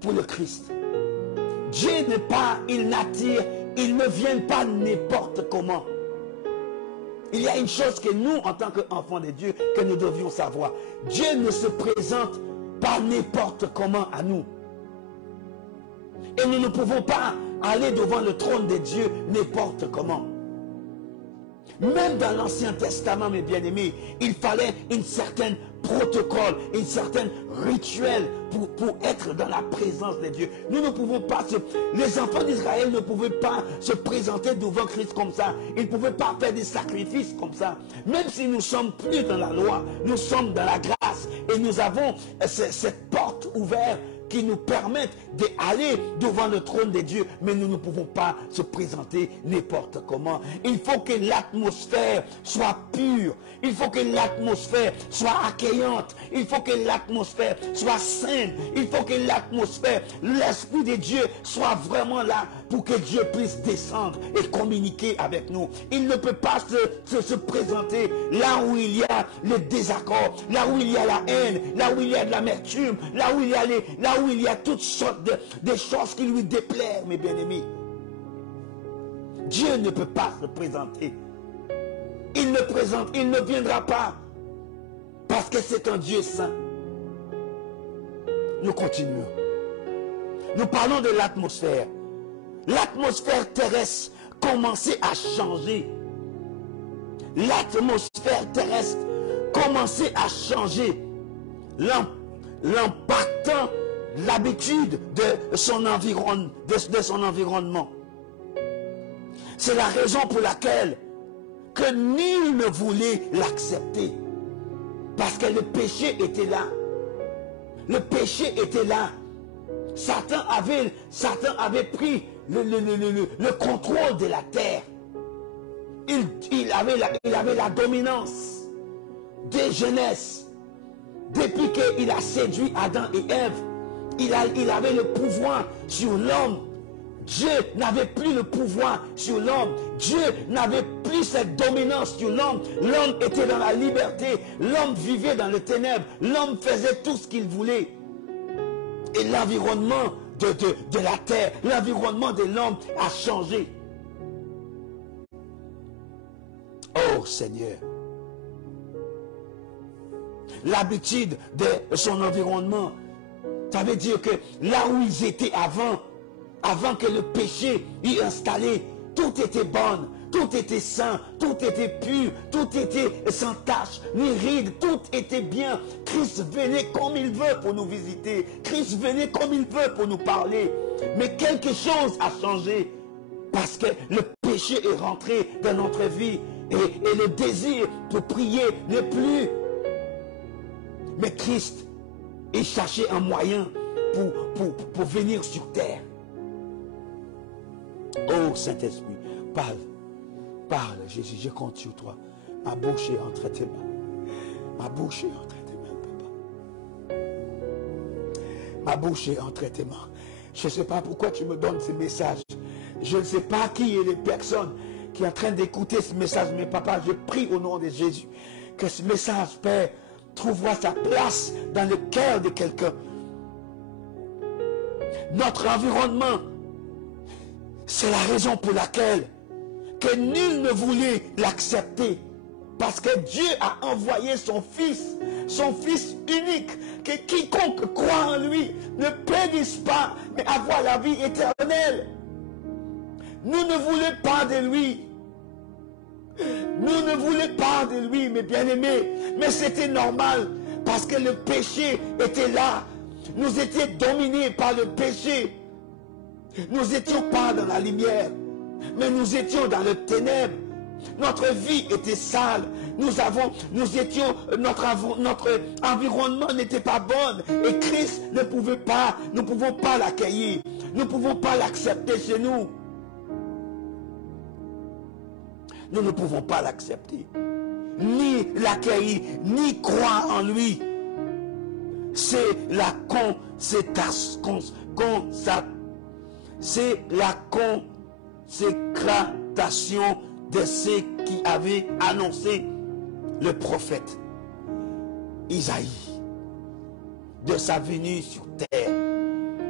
pour le Christ. Dieu n'est pas, il n'attire, il ne vient pas n'importe comment. Il y a une chose que nous, en tant qu'enfants de Dieu, que nous devions savoir. Dieu ne se présente pas n'importe comment à nous. Et nous ne pouvons pas aller devant le trône de Dieu n'importe comment. Même dans l'Ancien Testament, mes bien-aimés, il fallait une certaine protocole, une certaine rituel pour être dans la présence de Dieu. Nous ne pouvons pas les enfants d'Israël ne pouvaient pas se présenter devant Christ comme ça. Ils ne pouvaient pas faire des sacrifices comme ça. Même si nous sommes plus dans la loi, nous sommes dans la grâce et nous avons cette porte ouverte qui nous permettent d'aller devant le trône de Dieu, mais nous ne pouvons pas se présenter n'importe comment. Il faut que l'atmosphère soit pure, il faut que l'atmosphère soit accueillante, il faut que l'atmosphère soit saine, il faut que l'atmosphère, l'Esprit de Dieu soit vraiment là pour que Dieu puisse descendre et communiquer avec nous. Il ne peut pas se présenter là où il y a le désaccord, là où il y a la haine, là où il y a de l'amertume, là où il y a toutes sortes de choses qui lui déplaisent, mes bien-aimés. Dieu ne peut pas se présenter. Il ne viendra pas parce que c'est un Dieu saint. Nous continuons. Nous parlons de l'atmosphère. L'atmosphère terrestre commençait à changer. L'atmosphère terrestre commençait à changer. L'impactant l'habitude de son environnement. C'est la raison pour laquelle que nul ne voulait l'accepter. Parce que le péché était là. Le péché était là. Satan avait pris le contrôle de la terre. Il avait la dominance des jeunesses. Depuis qu'il a séduit Adam et Ève, il avait le pouvoir sur l'homme. Dieu n'avait plus le pouvoir sur l'homme. Dieu n'avait plus cette dominance sur l'homme. L'homme était dans la liberté. L'homme vivait dans les ténèbres. L'homme faisait tout ce qu'il voulait. Et l'environnement de la terre, l'environnement de l'homme a changé. Oh Seigneur. L'habitude de son environnement. Ça veut dire que là où ils étaient avant que le péché y installé, tout était bon, tout était sain, tout était pur, tout était sans tache, ni ride, tout était bien. Christ venait comme il veut pour nous visiter. Christ venait comme il veut pour nous parler. Mais quelque chose a changé parce que le péché est rentré dans notre vie et le désir de prier n'est plus. Mais Christ, il cherchait un moyen pour venir sur terre. Oh Saint-Esprit, parle Jésus, je compte sur toi. Ma bouche est entre tes mains. Ma bouche est entre tes mains, papa. Ma bouche est entre tes mains. Je ne sais pas pourquoi tu me donnes ces messages. Je ne sais pas qui est les personnes qui sont en train d'écouter ce message. Mais papa, je prie au nom de Jésus que ce message, Père, trouvera sa place dans le cœur de quelqu'un. Notre environnement, c'est la raison pour laquelle que nul ne voulait l'accepter. Parce que Dieu a envoyé son Fils unique, que quiconque croit en lui ne périsse pas, mais avoir la vie éternelle. Nous ne voulons pas de lui. Nous ne voulons pas de lui, mes bien-aimés. Mais c'était normal, parce que le péché était là. Nous étions dominés par le péché. Nous n'étions pas dans la lumière, mais nous étions dans le ténèbre. Notre vie était sale. Notre environnement n'était pas bon. Et Christ ne pouvait pas, nous ne pouvons pas l'accueillir. Nous ne pouvons pas l'accepter chez nous. Nous ne pouvons pas l'accepter. Ni l'accueillir, ni croire en lui. C'est la consécration de ceux qui avaient annoncé le prophète Isaïe de sa venue sur terre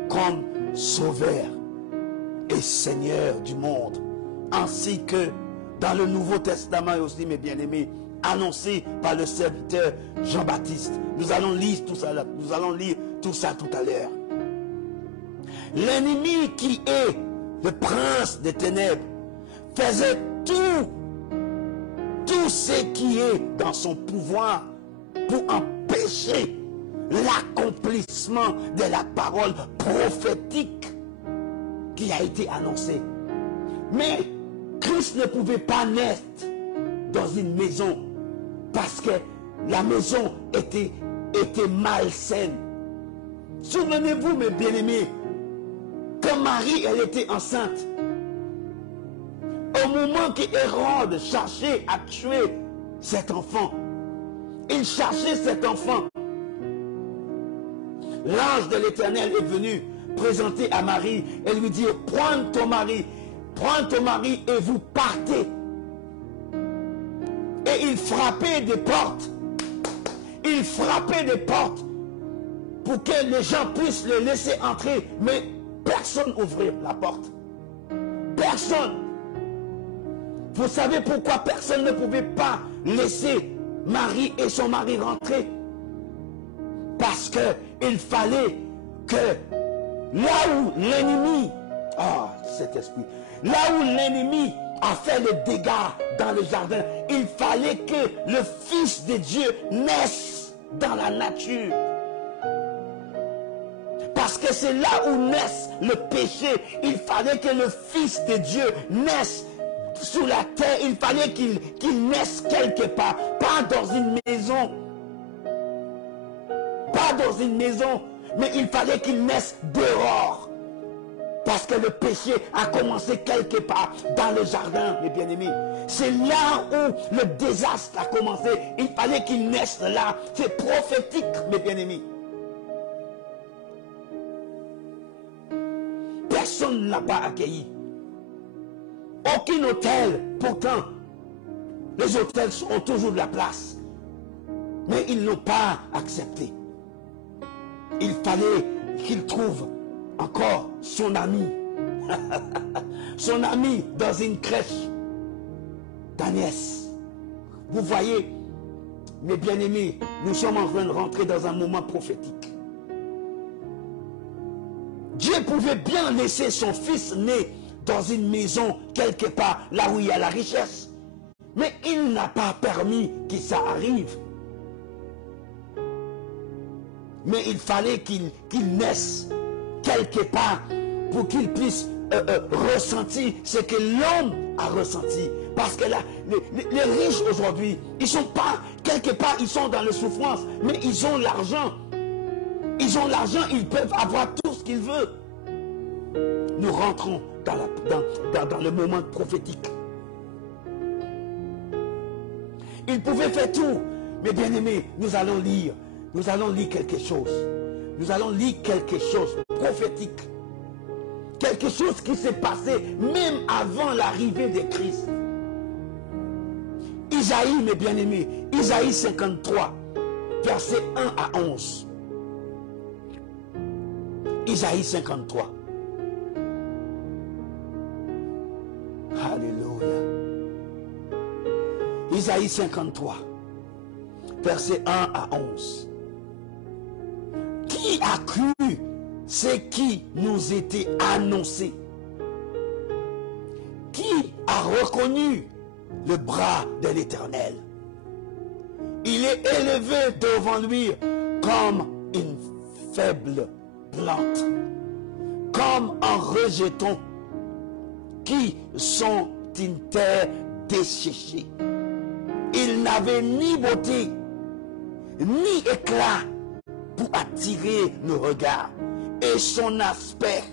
comme sauveur et seigneur du monde, ainsi que dans le Nouveau Testament aussi, mes bien-aimés, annoncé par le serviteur Jean-Baptiste. Nous allons lire tout ça, tout à l'heure. L'ennemi qui est le prince des ténèbres faisait tout ce qui est dans son pouvoir pour empêcher l'accomplissement de la parole prophétique qui a été annoncée. Mais Christ ne pouvait pas naître dans une maison parce que la maison était malsaine. Souvenez-vous, mes bien-aimés, quand Marie, elle était enceinte, au moment qu'Hérode cherchait à tuer cet enfant, il cherchait cet enfant. L'ange de l'Éternel est venu présenter à Marie et lui dire: prends ton mari et vous partez. Et il frappait des portes. Il frappait des portes pour que les gens puissent le laisser entrer. Mais personne n'ouvrait la porte. Personne. Vous savez pourquoi personne ne pouvait pas laisser Marie et son mari rentrer? Parce qu'il fallait que là où l'ennemi, cet esprit, là où l'ennemi a fait le dégât dans le jardin, il fallait que le Fils de Dieu naisse dans la nature. Parce que c'est là où naisse le péché. Il fallait que le Fils de Dieu naisse sur la terre. Il fallait qu'il naisse quelque part. Pas dans une maison. Pas dans une maison. Mais il fallait qu'il naisse dehors. Parce que le péché a commencé quelque part dans le jardin, mes bien-aimés. C'est là où le désastre a commencé. Il fallait qu'il naisse là. C'est prophétique, mes bien-aimés. Personne ne l'a pas accueilli. Aucun hôtel, pourtant, les hôtels ont toujours de la place. Mais ils n'ont pas accepté. Il fallait qu'il trouve encore son ami. Son ami dans une crèche d'Agnès. Vous voyez, mes bien-aimés, nous sommes en train de rentrer dans un moment prophétique. Dieu pouvait bien laisser son fils né dans une maison quelque part, là où il y a la richesse. Mais il n'a pas permis que ça arrive. Mais il fallait qu'il naisse quelque part pour qu'il puisse ressentir ce que l'homme a ressenti. Parce que là, les riches aujourd'hui, ils sont pas, quelque part, ils sont dans la souffrance, mais ils ont l'argent. Ils ont l'argent, ils peuvent avoir tout ce qu'ils veulent. Nous rentrons dans le moment prophétique. Ils pouvaient faire tout. Mais bien aimés, nous allons lire quelque chose. Nous allons lire quelque chose prophétique. Quelque chose qui s'est passé même avant l'arrivée de Christ. Isaïe, mes bien-aimés, Isaïe 53, versets 1 à 11. Isaïe 53. Alléluia. Isaïe 53, versets 1 à 11. Qui a cru ce qui nous était annoncé? Qui a reconnu le bras de l'Éternel? Il est élevé devant lui comme une faible plante, comme un rejeton qui sont une terre desséchée. Il n'avait ni beauté, ni éclat pour attirer le regard. Et son aspect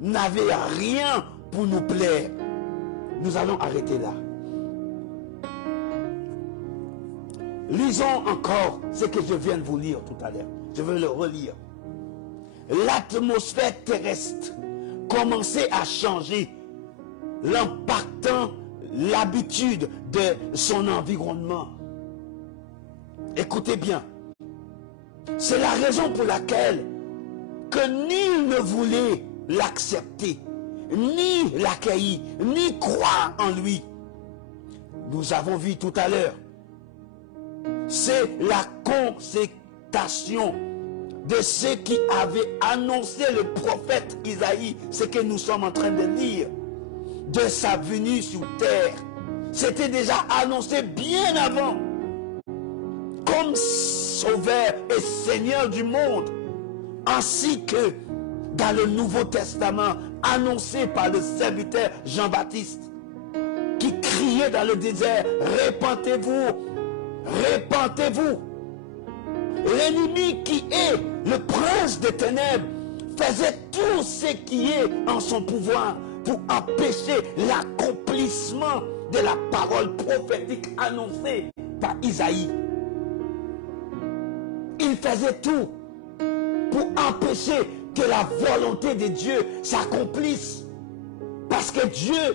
n'avait rien pour nous plaire. Nous allons arrêter là. Lisons encore ce que je viens de vous lire tout à l'heure. Je vais le relire. L'atmosphère terrestre commençait à changer, l'impactant l'habitude de son environnement. Écoutez bien. C'est la raison pour laquelle que nul ne voulait l'accepter, ni l'accueillir, ni croire en lui. Nous avons vu tout à l'heure. C'est la consécration de ceux qui avaient annoncé le prophète Isaïe, ce que nous sommes en train de lire, de sa venue sur terre. C'était déjà annoncé bien avant, comme Sauveur et Seigneur du monde, ainsi que dans le Nouveau Testament, annoncé par le serviteur Jean-Baptiste, qui criait dans le désert, répentez-vous, répentez-vous. L'ennemi qui est le prince des ténèbres faisait tout ce qui est en son pouvoir pour empêcher l'accomplissement de la parole prophétique annoncée par Isaïe. Il faisait tout pour empêcher que la volonté de Dieu s'accomplisse. Parce que Dieu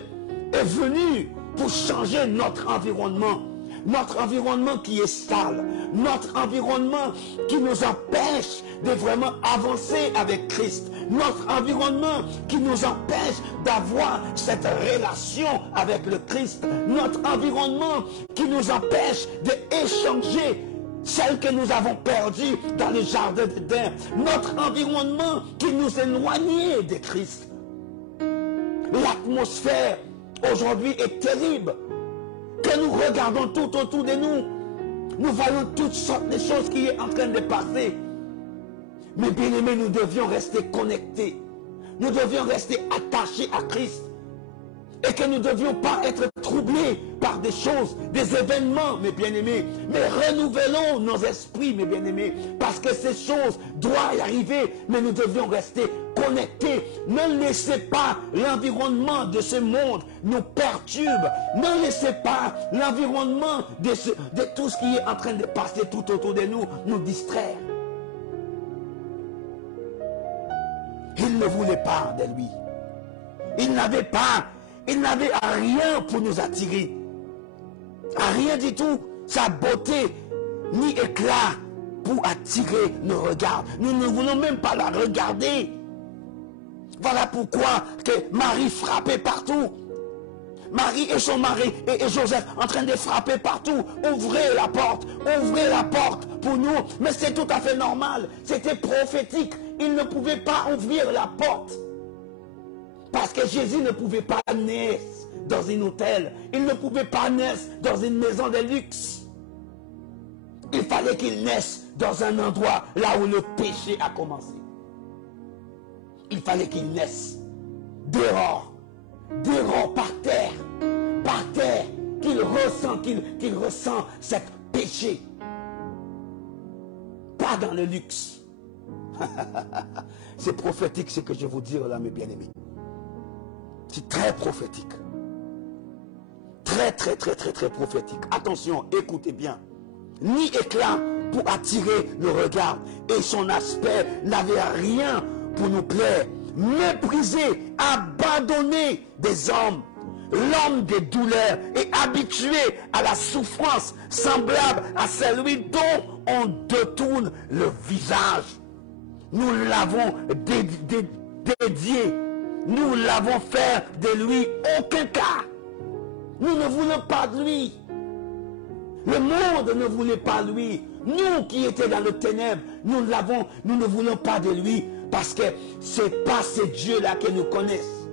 est venu pour changer notre environnement. Notre environnement qui est sale. Notre environnement qui nous empêche de vraiment avancer avec Christ. Notre environnement qui nous empêche d'avoir cette relation avec le Christ. Notre environnement qui nous empêche d'échanger celle que nous avons perdue dans le jardin d'Éden. Notre environnement qui nous éloignait de Christ. L'atmosphère aujourd'hui est terrible. Que nous regardons tout autour de nous. Nous voyons toutes sortes de choses qui sont en train de passer. Mais bien aimés, nous devions rester connectés. Nous devions rester attachés à Christ. Et que nous ne devions pas être troublés par des choses, des événements, mes bien-aimés. Mais renouvelons nos esprits, mes bien-aimés. Parce que ces choses doivent arriver, mais nous devions rester connectés. Ne laissez pas l'environnement de ce monde nous perturbe. Ne laissez pas l'environnement de tout ce qui est en train de passer tout autour de nous distraire. Il ne voulait pas de lui. Il n'avait rien pour nous attirer. Rien du tout. Sa beauté, ni éclat pour attirer nos regards. Nous ne voulons même pas la regarder. Voilà pourquoi que Marie frappait partout. Marie et son mari et Joseph en train de frapper partout. Ouvrez la porte pour nous. Mais c'est tout à fait normal. C'était prophétique. Ils ne pouvaient pas ouvrir la porte. Parce que Jésus ne pouvait pas naître dans un hôtel. Il ne pouvait pas naître dans une maison de luxe. Il fallait qu'il naisse dans un endroit là où le péché a commencé. Il fallait qu'il naisse dehors par terre, qu'il ressent cet péché. Pas dans le luxe. C'est prophétique ce que je vous dis là, mes bien-aimés. C'est très prophétique. Très prophétique. Attention, écoutez bien. Ni éclat pour attirer le regard. Et son aspect n'avait rien pour nous plaire. Méprisé, abandonné des hommes. L'homme des douleurs est habitué à la souffrance semblable à celui dont on détourne le visage. Nous l'avons dédié. Nous l'avons fait de lui aucun cas. Nous ne voulons pas de lui. Le monde ne voulait pas de lui. Nous qui étions dans le ténèbre, nous ne voulons pas de lui. Parce que ce n'est pas ce Dieu-là que nous connaissons.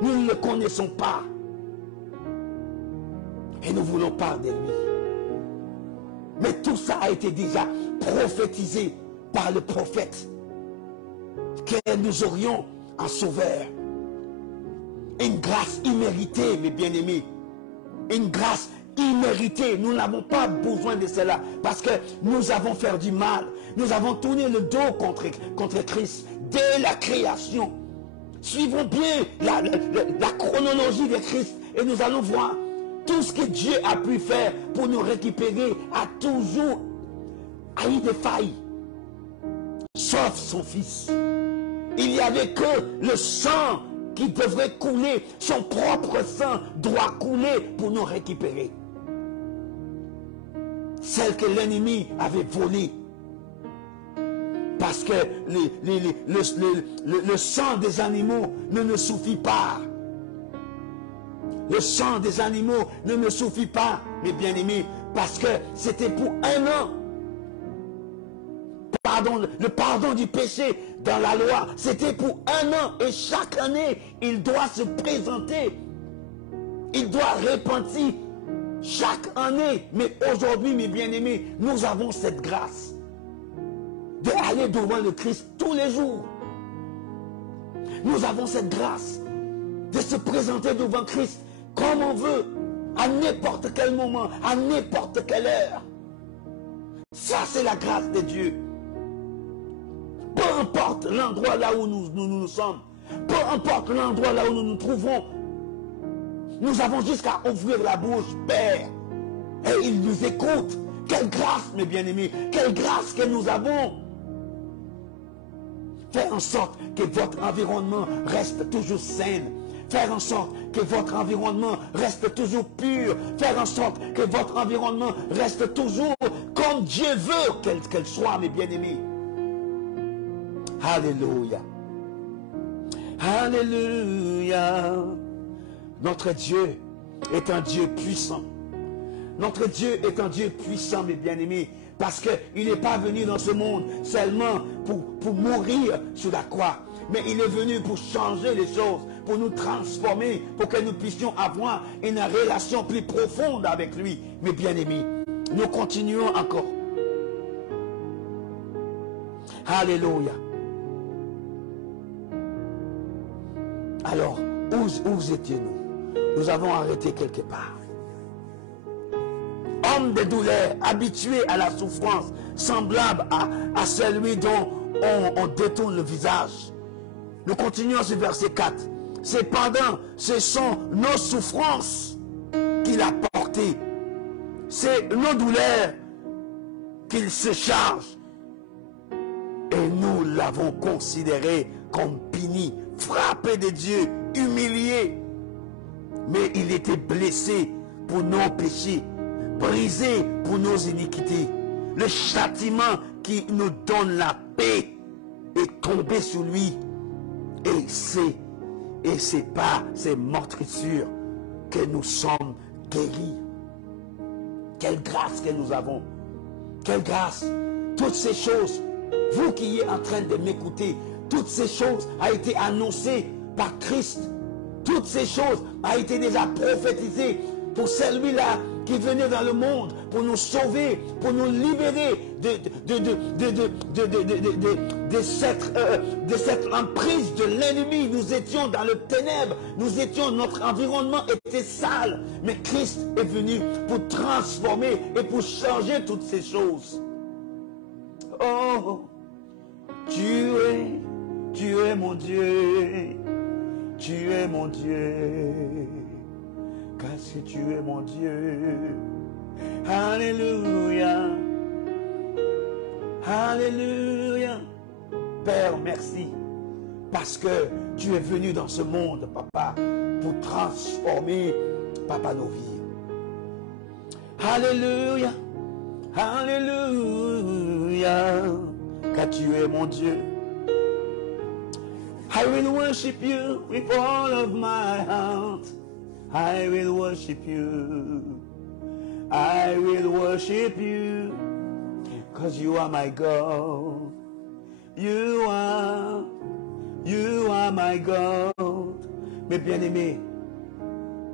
Nous ne le connaissons pas. Et nous ne voulons pas de lui. Mais tout ça a été déjà prophétisé par le prophète que nous aurions un sauveur. Une grâce imméritée, mes bien-aimés. Une grâce imméritée. Nous n'avons pas besoin de cela parce que nous avons fait du mal. Nous avons tourné le dos contre Christ dès la création. Suivons bien la chronologie de Christ et nous allons voir tout ce que Dieu a pu faire pour nous récupérer a toujours eu des failles. Sauf son Fils. Il n'y avait que le sang qui devrait couler. Son propre sang doit couler pour nous récupérer. Celle que l'ennemi avait volée. Parce que le sang des animaux ne nous suffit pas. Le sang des animaux ne me suffit pas, mes bien-aimés, parce que c'était pour un an. Le pardon du péché dans la loi, c'était pour un an. Et chaque année, il doit se présenter. Il doit repentir chaque année. Mais aujourd'hui, mes bien-aimés, nous avons cette grâce d'aller devant le Christ tous les jours. Nous avons cette grâce de se présenter devant Christ comme on veut, à n'importe quel moment, à n'importe quelle heure. Ça, c'est la grâce de Dieu. Peu importe l'endroit là où nous sommes, peu importe l'endroit là où nous nous trouvons, nous avons jusqu'à ouvrir la bouche, Père, et il nous écoute. Quelle grâce, mes bien-aimés, quelle grâce que nous avons. Faire en sorte que votre environnement reste toujours sain. Faire en sorte que votre environnement reste toujours pur. Faire en sorte que votre environnement reste toujours comme Dieu veut qu'elle soit, mes bien-aimés. Alléluia. Alléluia. Notre Dieu est un Dieu puissant. Notre Dieu est un Dieu puissant, mes bien-aimés. Parce qu'il n'est pas venu dans ce monde seulement pour mourir sur la croix. Mais il est venu pour changer les choses, pour nous transformer, pour que nous puissions avoir une relation plus profonde avec lui. Mes bien-aimés, nous continuons encore. Alléluia. Alors, où étions-nous? Nous avons arrêté quelque part. Homme de douleur, habitué à la souffrance, semblable à celui dont on détourne le visage. Nous continuons sur verset 4. Cependant, ce sont nos souffrances qu'il a portées. C'est nos douleurs qu'il se charge. Et nous l'avons considéré comme puni, frappé de Dieu, humilié. Mais il était blessé pour nos péchés, brisé pour nos iniquités. Le châtiment qui nous donne la paix est tombé sur lui. Et c'est par ces meurtrissures que nous sommes guéris. Quelle grâce que nous avons. Quelle grâce. Toutes ces choses, vous qui êtes en train de m'écouter, toutes ces choses ont été annoncées par Christ. Toutes ces choses ont été déjà prophétisées pour celui-là qui venait dans le monde pour nous sauver, pour nous libérer de cette emprise de l'ennemi. Nous étions dans le ténèbre, notre environnement était sale, mais Christ est venu pour transformer et pour changer toutes ces choses. Oh, tu es mon Dieu, tu es mon Dieu. Parce que tu es mon Dieu. Alléluia. Alléluia. Père, merci. Parce que tu es venu dans ce monde, Papa, pour transformer, Papa, nos vies. Alléluia. Alléluia. Car tu es mon Dieu. I will worship you with all of my heart. I will worship you. I will worship you. Because you are my God. You are my God. Mes bien-aimés,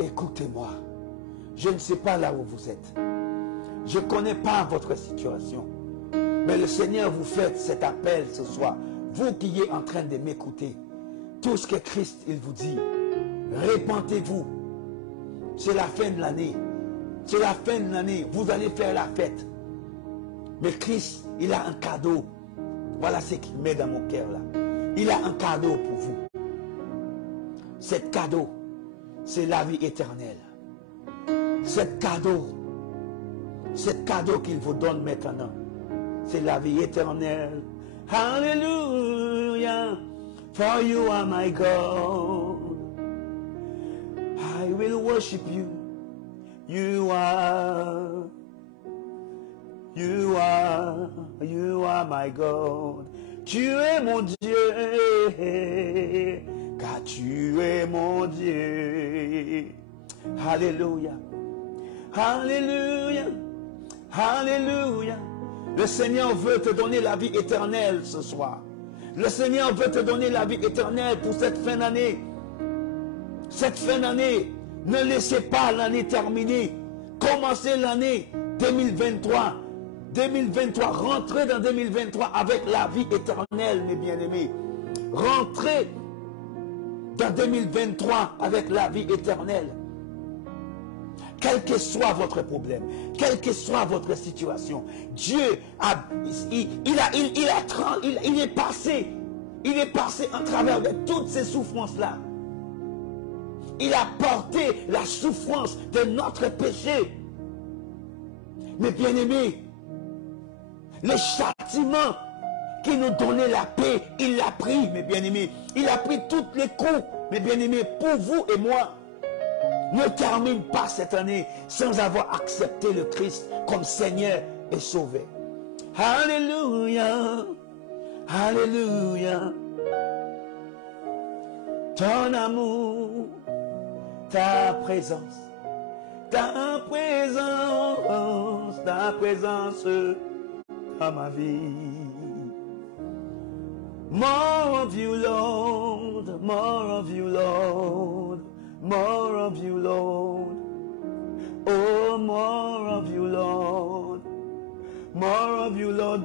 écoutez-moi. Je ne sais pas là où vous êtes. Je ne connais pas votre situation. Mais le Seigneur vous fait cet appel ce soir. Vous qui êtes en train de m'écouter, tout ce que Christ il vous dit, répentez-vous. C'est la fin de l'année. C'est la fin de l'année. Vous allez faire la fête. Mais Christ, il a un cadeau. Voilà ce qu'il met dans mon cœur là. Il a un cadeau pour vous. Cet cadeau, c'est la vie éternelle. Cet cadeau qu'il vous donne maintenant, c'est la vie éternelle. Hallelujah, for you are my God. I will worship you. You are my God. Tu es mon Dieu, car tu es mon Dieu. Alléluia. Alléluia. Alléluia. Le Seigneur veut te donner la vie éternelle ce soir. Le Seigneur veut te donner la vie éternelle pour cette fin d'année. Cette fin d'année, ne laissez pas l'année terminer. Commencez l'année 2023. 2023, rentrez dans 2023 avec la vie éternelle, mes bien-aimés. Rentrez dans 2023 avec la vie éternelle. Quel que soit votre problème, quelle que soit votre situation, Dieu il est passé en travers de toutes ces souffrances-là. Il a porté la souffrance de notre péché. Mes bien-aimés, le châtiment qui nous donnait la paix, il l'a pris, mes bien-aimés. Il a pris tous les coups, mes bien-aimés, pour vous et moi. Ne termine pas cette année sans avoir accepté le Christ comme Seigneur et Sauveur. Alléluia, Alléluia. Ton amour, ta présence dans ma vie. More of you, Lord, more of you, Lord, more of you, Lord. Oh, more of you, Lord, more of you, Lord,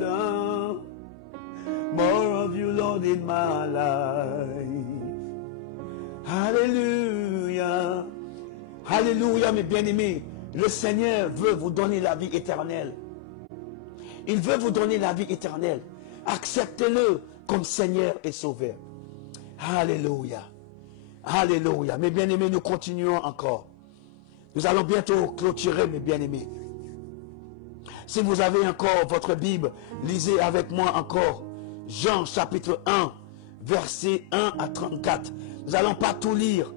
more of you, Lord, in my life. Alléluia, Alléluia, mes bien-aimés. Le Seigneur veut vous donner la vie éternelle. Il veut vous donner la vie éternelle. Acceptez-le comme Seigneur et Sauveur. Alléluia. Alléluia. Mes bien-aimés, nous continuons encore. Nous allons bientôt clôturer, mes bien-aimés. Si vous avez encore votre Bible, lisez avec moi encore Jean chapitre 1, versets 1 à 34. Nous n'allons pas tout lire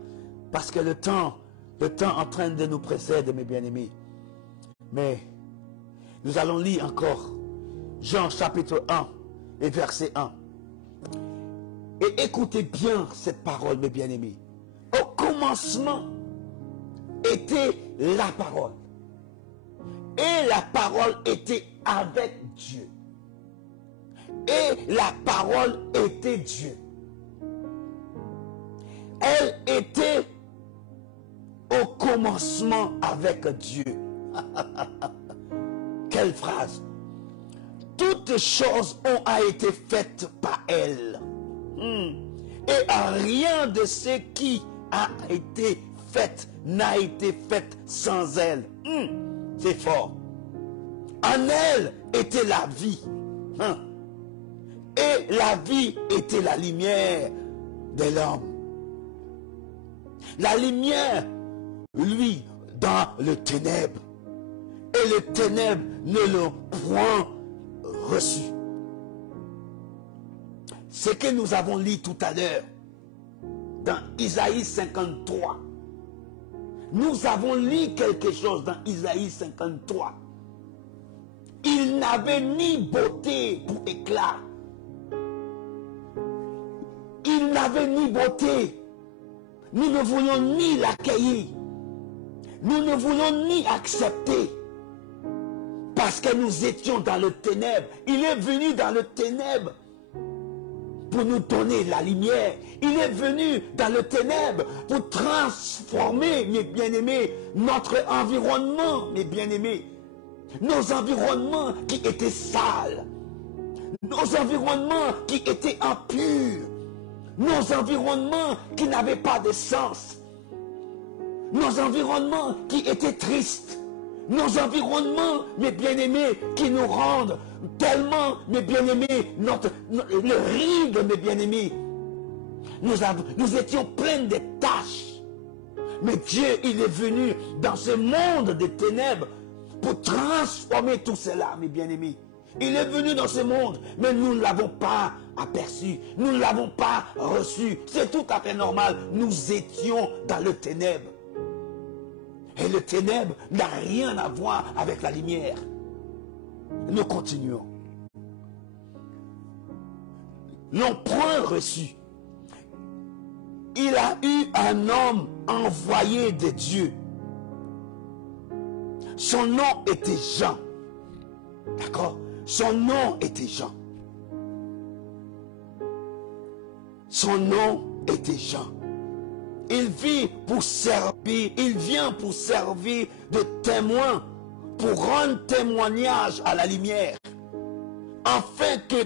parce que le temps est en train de nous précéder, mes bien-aimés. Mais nous allons lire encore Jean chapitre 1 et verset 1. Et écoutez bien cette parole, mes bien-aimés. Au commencement était la parole. Et la parole était avec Dieu. Et la parole était Dieu. Elle était au commencement avec Dieu. Quelle phrase! Toutes choses ont été faites par elle. Et rien de ce qui a été fait n'a été fait sans elle. C'est fort. En elle était la vie. Et la vie était la lumière de l'homme. La lumière, lui, dans le ténèbre. Et le ténèbre ne l'ont point reçu. Ce que nous avons lu tout à l'heure, dans Isaïe 53. Nous avons lu quelque chose dans Isaïe 53. Il n'avait ni beauté pour éclat. Il n'avait ni beauté. Nous ne voulons ni l'accueillir. Nous ne voulons ni accepter. Parce que nous étions dans le ténèbre. Il est venu dans le ténèbre pour nous donner la lumière. Il est venu dans le ténèbre pour transformer, mes bien-aimés, notre environnement, mes bien-aimés. Nos environnements qui étaient sales. nos environnements qui étaient impurs, nos environnements qui n'avaient pas de sens, nos environnements qui étaient tristes, nos environnements, mes bien-aimés, qui nous rendent tellement, mes bien-aimés, le ride, mes bien-aimés. Nous étions pleins de tâches. Mais Dieu, il est venu dans ce monde de ténèbres pour transformer tout cela, mes bien-aimés. Il est venu dans ce monde, mais nous ne l'avons pas aperçu. Nous ne l'avons pas reçu. C'est tout à fait normal. Nous étions dans le ténèbre. Et le ténèbre n'a rien à voir avec la lumière. Nous continuons. L'ont point reçu. Il a eu un homme envoyé de Dieu. Son nom était Jean. D'accord? Son nom était Jean. Son nom était Jean. Il vient pour servir de témoin, pour rendre témoignage à la lumière, afin que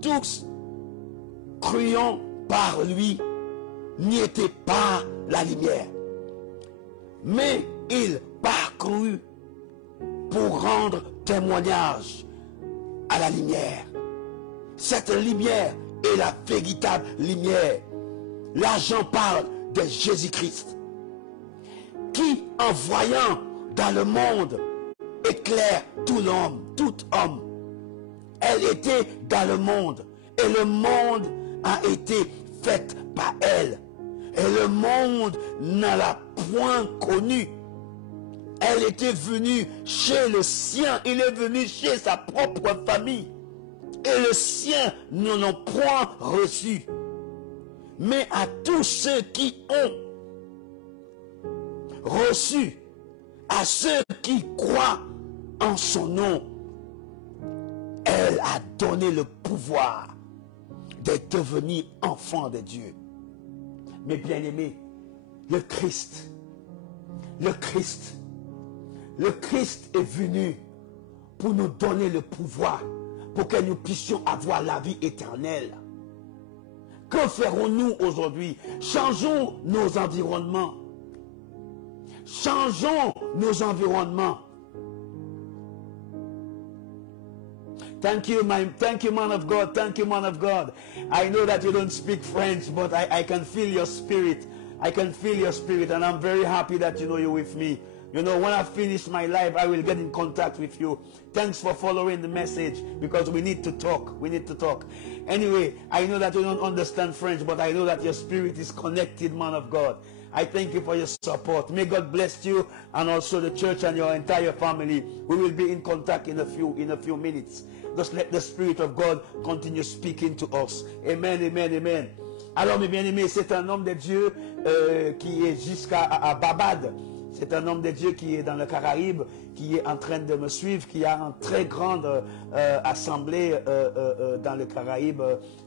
tous croyant par lui n'y était pas la lumière. Mais il parcourut pour rendre témoignage à la lumière. Cette lumière est la véritable lumière. Là, j'en parle de Jésus-Christ, qui, en voyant dans le monde, éclaire tout homme. Elle était dans le monde, et le monde a été fait par elle. Et le monde ne l'a point connue. Elle était venue chez le sien, il est venu chez sa propre famille. Et le sien ne l'ont point reçu. Mais à tous ceux qui ont reçu, à ceux qui croient en son nom, elle a donné le pouvoir de devenir enfants de Dieu. Mes bien-aimés, le Christ est venu pour nous donner le pouvoir, pour que nous puissions avoir la vie éternelle. Que ferons-nous aujourd'hui? Changeons nos environnements. Changeons nos environnements. Thank you, man of God. Thank you, man of God. I know that you don't speak French, but I can feel your spirit. I can feel your spirit, and I'm very happy that you're with me. You know, when I finish my life, I will get in contact with you. Thanks for following the message, because we need to talk. We need to talk. Anyway, I know that you don't understand French, but I know that your spirit is connected, man of God. I thank you for your support. May God bless you, and also the church and your entire family. We will be in contact in a few minutes. Just let the Spirit of God continue speaking to us. Amen, amen, amen. Alors, mes bien-aimés, c'est un homme de Dieu qui est jusqu'à Babad. C'est un homme de Dieu qui est dans le Caraïbe, qui est en train de me suivre, qui a une très grande assemblée dans le Caraïbe,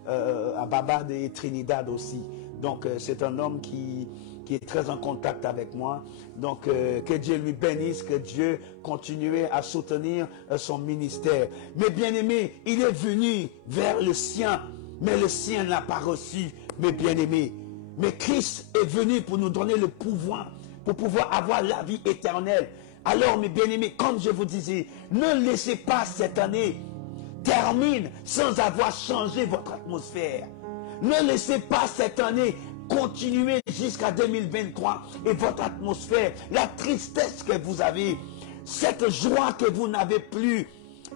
à Babad et Trinidad aussi. Donc, c'est un homme qui est très en contact avec moi. Donc, que Dieu lui bénisse, que Dieu continue à soutenir son ministère. Mais bien aimé, il est venu vers le sien, mais le sien n'a pas reçu, mes bien-aimés. Mais Christ est venu pour nous donner le pouvoir, pour pouvoir avoir la vie éternelle. Alors, mes bien-aimés, comme je vous disais, ne laissez pas cette année terminer sans avoir changé votre atmosphère. Ne laissez pas cette année continuer jusqu'à 2023 et votre atmosphère, la tristesse que vous avez, cette joie que vous n'avez plus,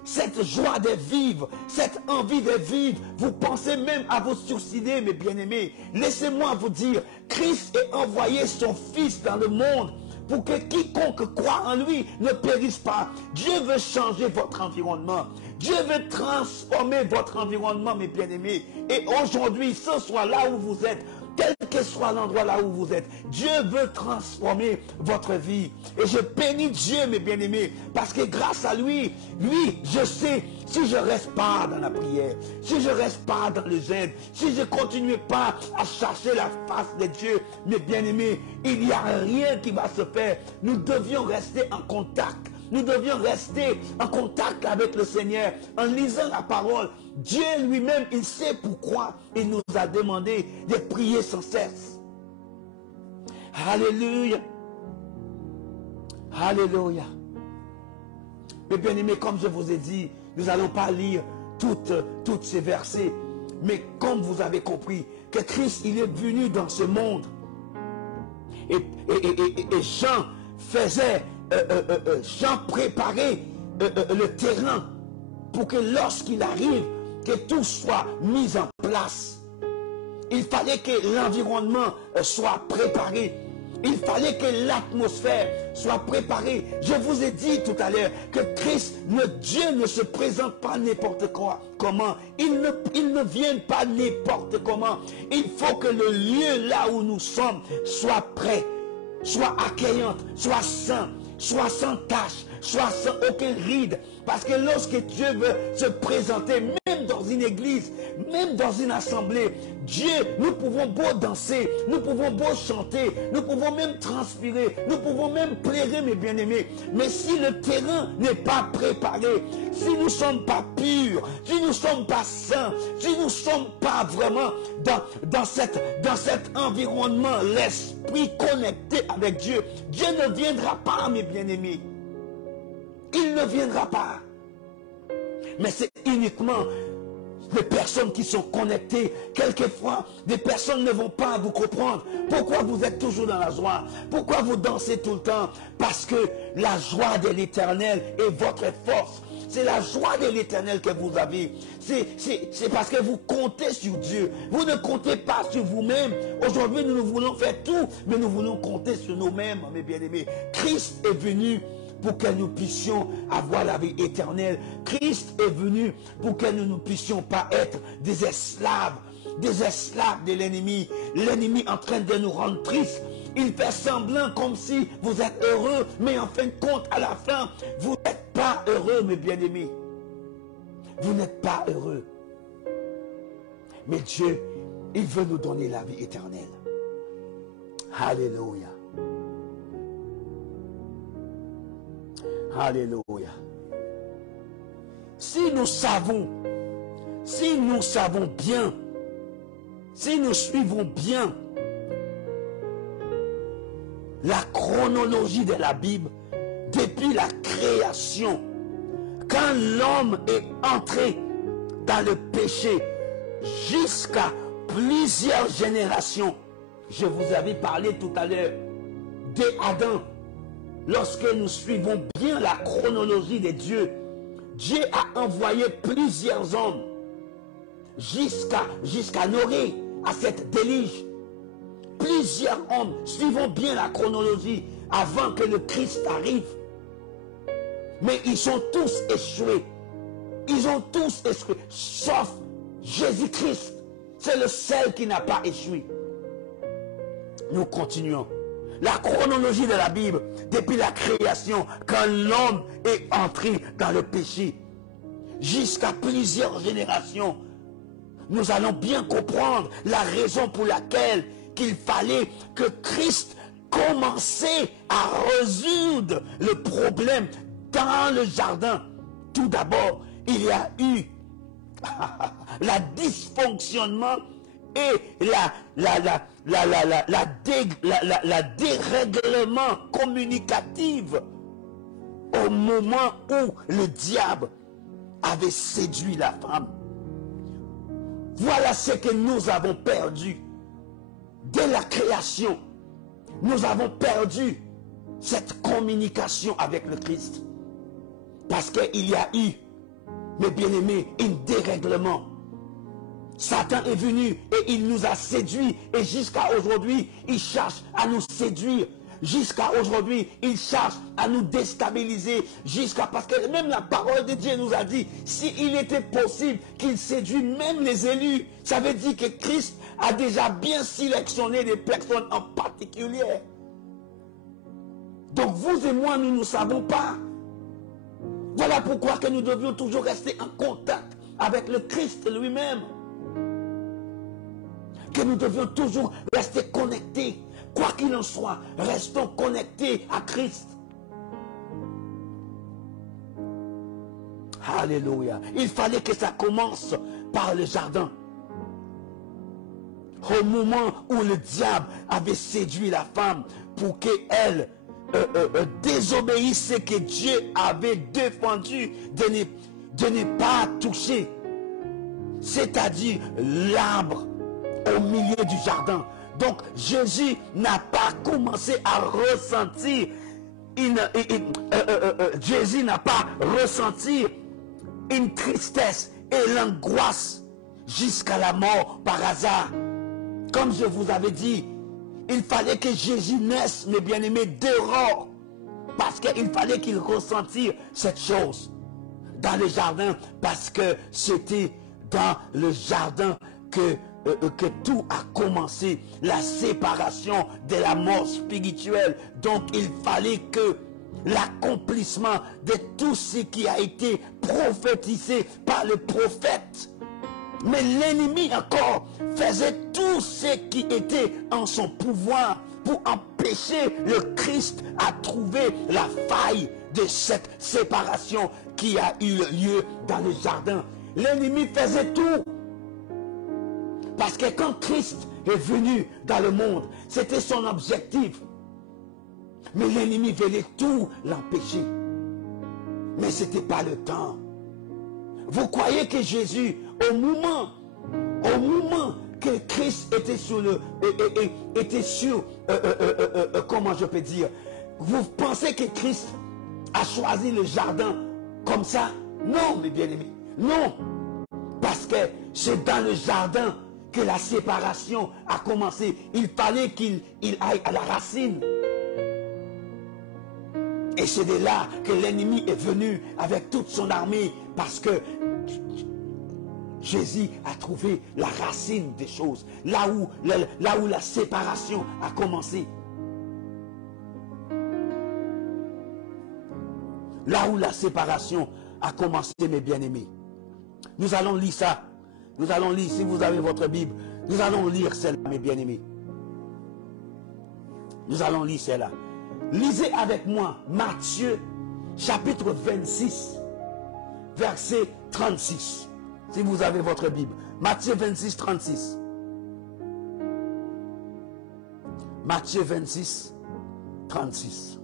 cette joie de vivre, cette envie de vivre, vous pensez même à vous suicider, mes bien-aimés. Laissez-moi vous dire, Christ a envoyé son Fils dans le monde pour que quiconque croit en lui ne périsse pas. Dieu veut changer votre environnement. Dieu veut transformer votre environnement, mes bien-aimés. Et aujourd'hui, ce soir là où vous êtes, quel que soit l'endroit là où vous êtes, Dieu veut transformer votre vie. Et je bénis Dieu, mes bien-aimés, parce que grâce à lui, je sais, si je ne reste pas dans la prière, si je ne reste pas dans le jeûne, si je ne continue pas à chercher la face de Dieu, mes bien-aimés, il n'y a rien qui va se faire. Nous devions rester en contact. Nous devions rester en contact avec le Seigneur en lisant la parole. Dieu lui-même, il sait pourquoi il nous a demandé de prier sans cesse. Alléluia. Alléluia. Mais bien aimés, comme je vous ai dit, nous n'allons pas lire toutes ces versets. Mais comme vous avez compris que Christ, il est venu dans ce monde. Et Jean faisait, Jean préparait le terrain pour que lorsqu'il arrive, que tout soit mis en place. Il fallait que l'environnement soit préparé. Il fallait que l'atmosphère soit préparée. Je vous ai dit tout à l'heure que Christ, notre Dieu, ne se présente pas n'importe comment. Il ne vient pas n'importe comment. Il faut que le lieu là où nous sommes soit prêt, soit accueillant, soit saint, soit sans tache, soit sans aucune ride. Parce que lorsque Dieu veut se présenter, même dans une église, même dans une assemblée, Dieu, nous pouvons beau danser, nous pouvons beau chanter, nous pouvons même transpirer, nous pouvons même pleurer, mes bien-aimés. Mais si le terrain n'est pas préparé, si nous ne sommes pas purs, si nous ne sommes pas saints, si nous ne sommes pas vraiment dans cet environnement, l'esprit connecté avec Dieu, Dieu ne viendra pas, mes bien-aimés. Il ne viendra pas. Mais c'est uniquement les personnes qui sont connectées. Quelquefois, des personnes ne vont pas vous comprendre. Pourquoi vous êtes toujours dans la joie? Pourquoi vous dansez tout le temps? Parce que la joie de l'Éternel est votre force. C'est la joie de l'Éternel que vous avez. C'est parce que vous comptez sur Dieu. Vous ne comptez pas sur vous-même. Aujourd'hui, nous voulons faire tout, mais nous voulons compter sur nous-mêmes, mes bien-aimés. Christ est venu pour que nous puissions avoir la vie éternelle. Christ est venu pour que nous ne puissions pas être des esclaves de l'ennemi. L'ennemi en train de nous rendre tristes. Il fait semblant comme si vous êtes heureux, mais en fin de compte, à la fin, vous n'êtes pas heureux, mes bien-aimés. Vous n'êtes pas heureux. Mais Dieu, il veut nous donner la vie éternelle. Alléluia. Alléluia. Si nous savons bien, si nous suivons bien la chronologie de la Bible, depuis la création, quand l'homme est entré dans le péché, jusqu'à plusieurs générations, je vous avais parlé tout à l'heure d'Adam. Lorsque nous suivons bien la chronologie de Dieu, Dieu a envoyé plusieurs hommes jusqu'à Noé, à cette déluge. Plusieurs hommes, suivons bien la chronologie avant que le Christ arrive. Mais ils sont tous échoués. Ils ont tous échoué, sauf Jésus-Christ. C'est le seul qui n'a pas échoué. Nous continuons. La chronologie de la Bible, depuis la création, quand l'homme est entré dans le péché, jusqu'à plusieurs générations, nous allons bien comprendre la raison pour laquelle qu'il fallait que Christ commençait à résoudre le problème dans le jardin. Tout d'abord, il y a eu le dysfonctionnement et la dérèglement communicatif au moment où le diable avait séduit la femme. Voilà ce que nous avons perdu. Dès la création, nous avons perdu cette communication avec le Christ. Parce qu'il y a eu, mes bien-aimés, un dérèglement. Satan est venu et il nous a séduits. Et jusqu'à aujourd'hui, il cherche à nous séduire. Jusqu'à aujourd'hui, il cherche à nous déstabiliser. Parce que même la parole de Dieu nous a dit, s'il était possible qu'il séduise même les élus, ça veut dire que Christ a déjà bien sélectionné des personnes en particulier. Donc vous et moi, nous ne savons pas. Voilà pourquoi que nous devions toujours rester en contact avec le Christ lui-même. Que nous devions toujours rester connectés. Quoi qu'il en soit, restons connectés à Christ. Alléluia. Il fallait que ça commence par le jardin. Au moment où le diable avait séduit la femme pour qu'elle désobéisse ce que Dieu avait défendu de ne pas toucher, c'est-à-dire l'arbre au milieu du jardin. Donc Jésus n'a pas commencé à ressentir, Jésus n'a pas ressenti une tristesse et l'angoisse jusqu'à la mort par hasard. Comme je vous avais dit, il fallait que Jésus naisse, mes bien-aimés, dehors. Parce qu'il fallait qu'il ressentisse cette chose dans le jardin. Parce que c'était dans le jardin que tout a commencé. La séparation de la mort spirituelle. Donc il fallait que l'accomplissement de tout ce qui a été prophétisé par le prophète. Mais l'ennemi encore faisait tout ce qui était en son pouvoir pour empêcher le Christ à trouver la faille de cette séparation qui a eu lieu dans le jardin. L'ennemi faisait tout. Parce que quand Christ est venu dans le monde, c'était son objectif. Mais l'ennemi voulait tout l'empêcher. Mais ce n'était pas le temps. Vous croyez que Jésus, au moment que Christ était comment je peux dire, vous pensez que Christ a choisi le jardin comme ça? Non, mes bien-aimés, non. Parce que c'est dans le jardin que la séparation a commencé. Il fallait qu'il aille à la racine. Et c'est de là que l'ennemi est venu avec toute son armée, parce que Jésus a trouvé la racine des choses, là où la séparation a commencé. Là où la séparation a commencé, mes bien-aimés. Nous allons lire ça. Nous allons lire, si vous avez votre Bible, nous allons lire celle-là, mes bien-aimés. Nous allons lire celle-là. Lisez avec moi Matthieu chapitre 26, verset 36. Si vous avez votre Bible. Matthieu 26, 36. Matthieu 26, 36.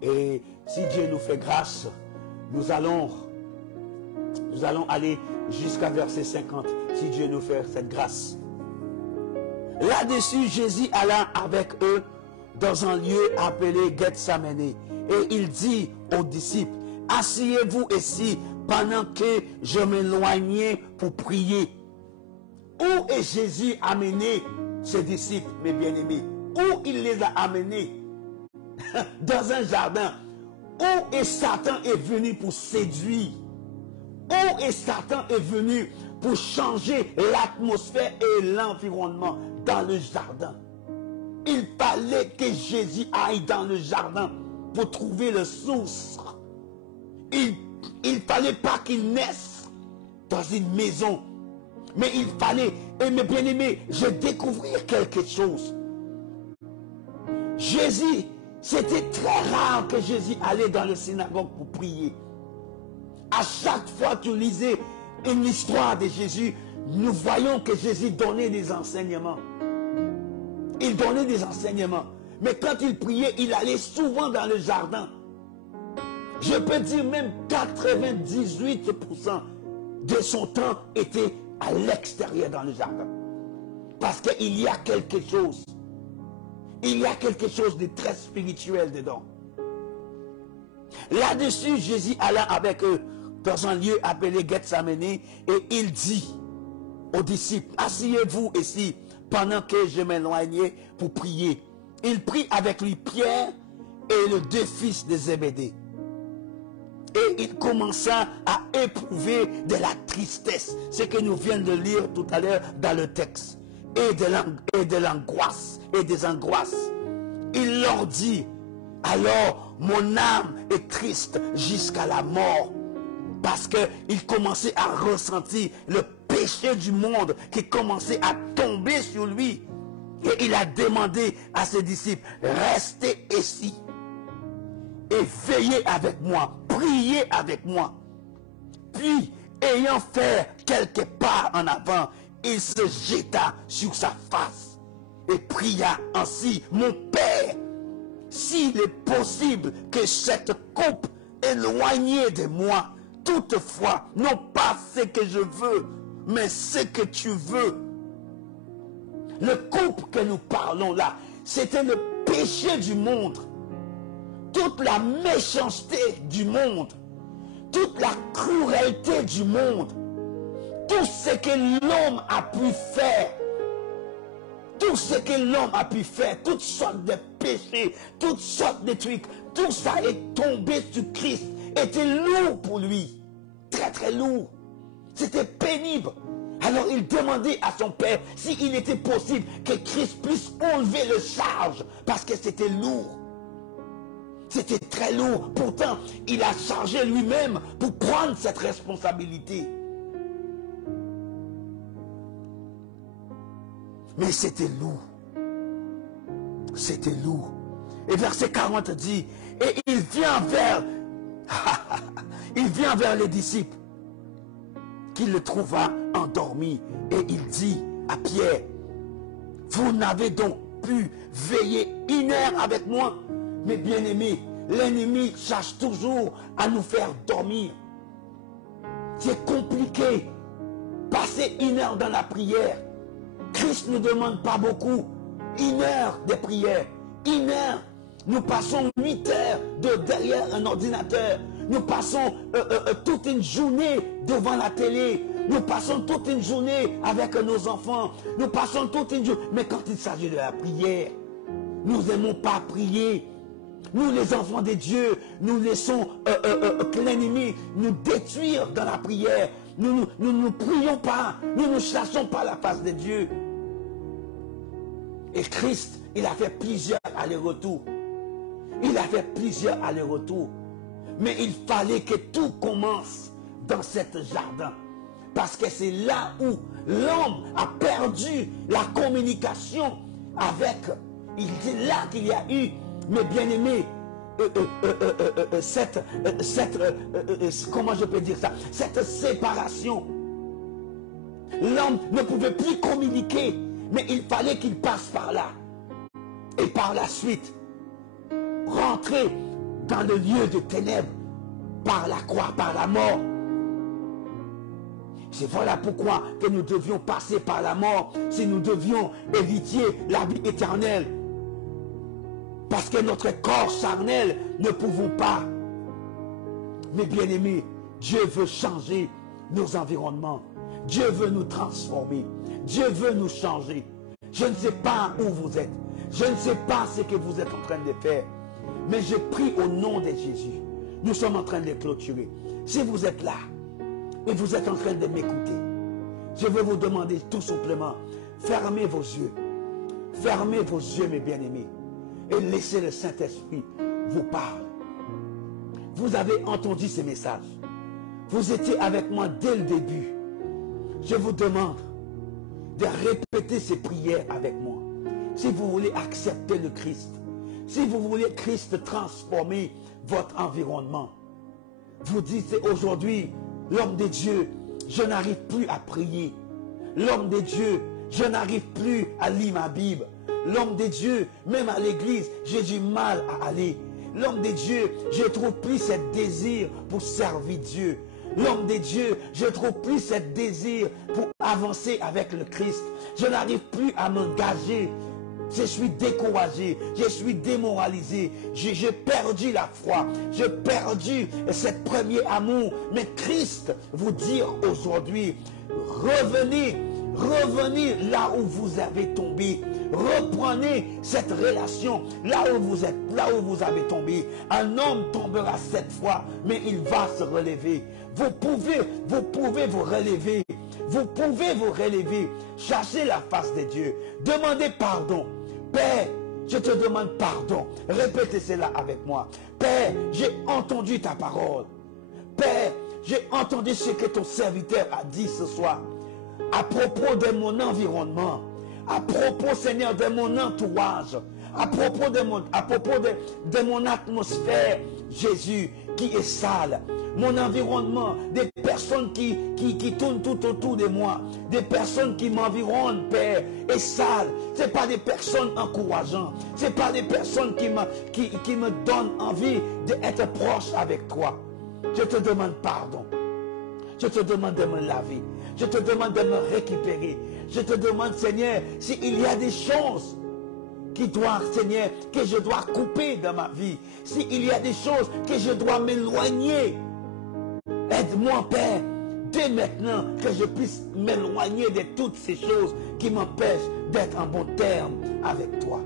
Et si Dieu nous fait grâce, nous allons aller jusqu'à verset 50, si Dieu nous fait cette grâce. Là-dessus, Jésus alla avec eux dans un lieu appelé Gethsemane. Et il dit aux disciples, asseyez-vous ici pendant que je m'éloignais pour prier. Où est Jésus amené ses disciples, mes bien-aimés? Où il les a amenés? Dans un jardin. Où est Satan est venu pour séduire? Où est Satan est venu pour changer l'atmosphère et l'environnement? Dans le jardin. Il fallait que Jésus aille dans le jardin pour trouver le source. Il ne fallait pas qu'il naisse dans une maison. Mais il fallait, et mes bien-aimés, je découvrir quelque chose. Jésus, c'était très rare que Jésus allait dans la synagogue pour prier. À chaque fois que tu lisais une histoire de Jésus, nous voyons que Jésus donnait des enseignements. Il donnait des enseignements. Mais quand il priait, il allait souvent dans le jardin. Je peux dire même 98% de son temps était à l'extérieur dans le jardin. Parce qu'il y a quelque chose. Il y a quelque chose de très spirituel dedans. Là-dessus, Jésus alla avec eux dans un lieu appelé Gethsemane et il dit aux disciples, asseyez-vous ici pendant que je m'éloignais pour prier. Il prit avec lui Pierre et les deux fils de Zébédée. Et il commença à éprouver de la tristesse, ce que nous venons de lire tout à l'heure dans le texte, et de l'angoisse, et des angoisses. Il leur dit, alors mon âme est triste jusqu'à la mort, parce qu'il commençait à ressentir le péché du monde qui commençait à tomber sur lui. Et il a demandé à ses disciples, restez ici. et veillez avec moi, priez avec moi. Puis, ayant fait quelques pas en avant, il se jeta sur sa face et pria ainsi: mon Père, s'il est possible que cette coupe éloignée de moi, toutefois, non pas ce que je veux, mais ce que tu veux. Le couple que nous parlons là, c'était le péché du monde, toute la méchanceté du monde, toute la cruauté du monde, tout ce que l'homme a pu faire, tout ce que l'homme a pu faire, toutes sortes de péchés, toutes sortes de trucs, tout ça est tombé sur Christ, était lourd pour lui, très très lourd, c'était pénible. Alors il demandait à son Père s'il était possible que Christ puisse enlever le charge, parce que c'était lourd. C'était très lourd. Pourtant, il a chargé lui-même pour prendre cette responsabilité. Mais c'était lourd. C'était lourd. Et verset 40 dit, et il vient vers les disciples, qu'il le trouva endormi, et il dit à Pierre: vous n'avez donc pu veiller 1 heure avec moi? Mais bien aimés, l'ennemi cherche toujours à nous faire dormir. C'est compliqué. Passer 1 heure dans la prière. Christ ne demande pas beaucoup. 1 heure de prière. 1 heure. Nous passons 8 heures derrière un ordinateur. Nous passons toute une journée devant la télé. Nous passons toute une journée avec nos enfants. Nous passons toute une journée. Mais quand il s'agit de la prière, nous n'aimons pas prier. Nous, les enfants de Dieu, nous laissons l'ennemi nous détruire dans la prière. Nous ne prions pas. Nous ne chassons pas la face de Dieu. Et Christ, il a fait plusieurs allers-retours. Il a fait plusieurs allers-retours. Mais il fallait que tout commence dans cet jardin. Parce que c'est là où l'homme a perdu la communication avec. Il dit là qu'il y a eu, mes bien-aimés, comment je peux dire ça, cette séparation. L'homme ne pouvait plus communiquer, mais il fallait qu'il passe par là. Et par la suite, rentrer dans le lieu de ténèbres, par la croix, par la mort. C'est voilà pourquoi que nous devions passer par la mort, si nous devions éviter la vie éternelle. Parce que notre corps charnel ne pouvons pas. Mais bien aimés, Dieu veut changer nos environnements. Dieu veut nous transformer. Dieu veut nous changer. Je ne sais pas où vous êtes. Je ne sais pas ce que vous êtes en train de faire. Mais je prie au nom de Jésus. Nous sommes en train de clôturer. Si vous êtes là et vous êtes en train de m'écouter, je vais vous demander tout simplement, fermez vos yeux. Fermez vos yeux, mes bien-aimés. Et laissez le Saint-Esprit vous parler. Vous avez entendu ces messages. Vous étiez avec moi dès le début. Je vous demande de répéter ces prières avec moi. Si vous voulez accepter le Christ, si vous voulez Christ transformer votre environnement, vous dites aujourd'hui, l'homme de Dieu, je n'arrive plus à prier. L'homme de Dieu, je n'arrive plus à lire ma Bible. L'homme de Dieu, même à l'église, j'ai du mal à aller. L'homme de Dieu, je ne trouve plus ce désir pour servir Dieu. L'homme de Dieu, je ne trouve plus ce désir pour avancer avec le Christ. Je n'arrive plus à m'engager. Je suis découragé, je suis démoralisé, j'ai perdu la foi, j'ai perdu ce premier amour. Mais Christ vous dit aujourd'hui, revenez là où vous avez tombé. Reprenez cette relation là où vous êtes, là où vous avez tombé. Un homme tombera 7 fois, mais il va se relever. Vous pouvez vous relever. Vous pouvez vous relever. Cherchez la face de Dieu. Demandez pardon. Père, je te demande pardon. Répétez cela avec moi. Père, j'ai entendu ta parole. Père, j'ai entendu ce que ton serviteur a dit ce soir. À propos de mon environnement. À propos, Seigneur, de mon entourage. À propos de mon atmosphère Jésus, qui est sale. Mon environnement, des personnes qui tournent tout autour de moi, des personnes qui m'environnent, Père, est sale. Ce n'est pas des personnes encourageantes. Ce n'est pas des personnes qui me donnent envie d'être proche avec toi. Je te demande pardon. Je te demande de me laver. Je te demande de me récupérer. Je te demande, Seigneur, s'il y a des choses qui doivent, Seigneur, que je dois couper dans ma vie. S'il y a des choses que je dois m'éloigner. Aide-moi, Père, dès maintenant, que je puisse m'éloigner de toutes ces choses qui m'empêchent d'être en bon terme avec toi.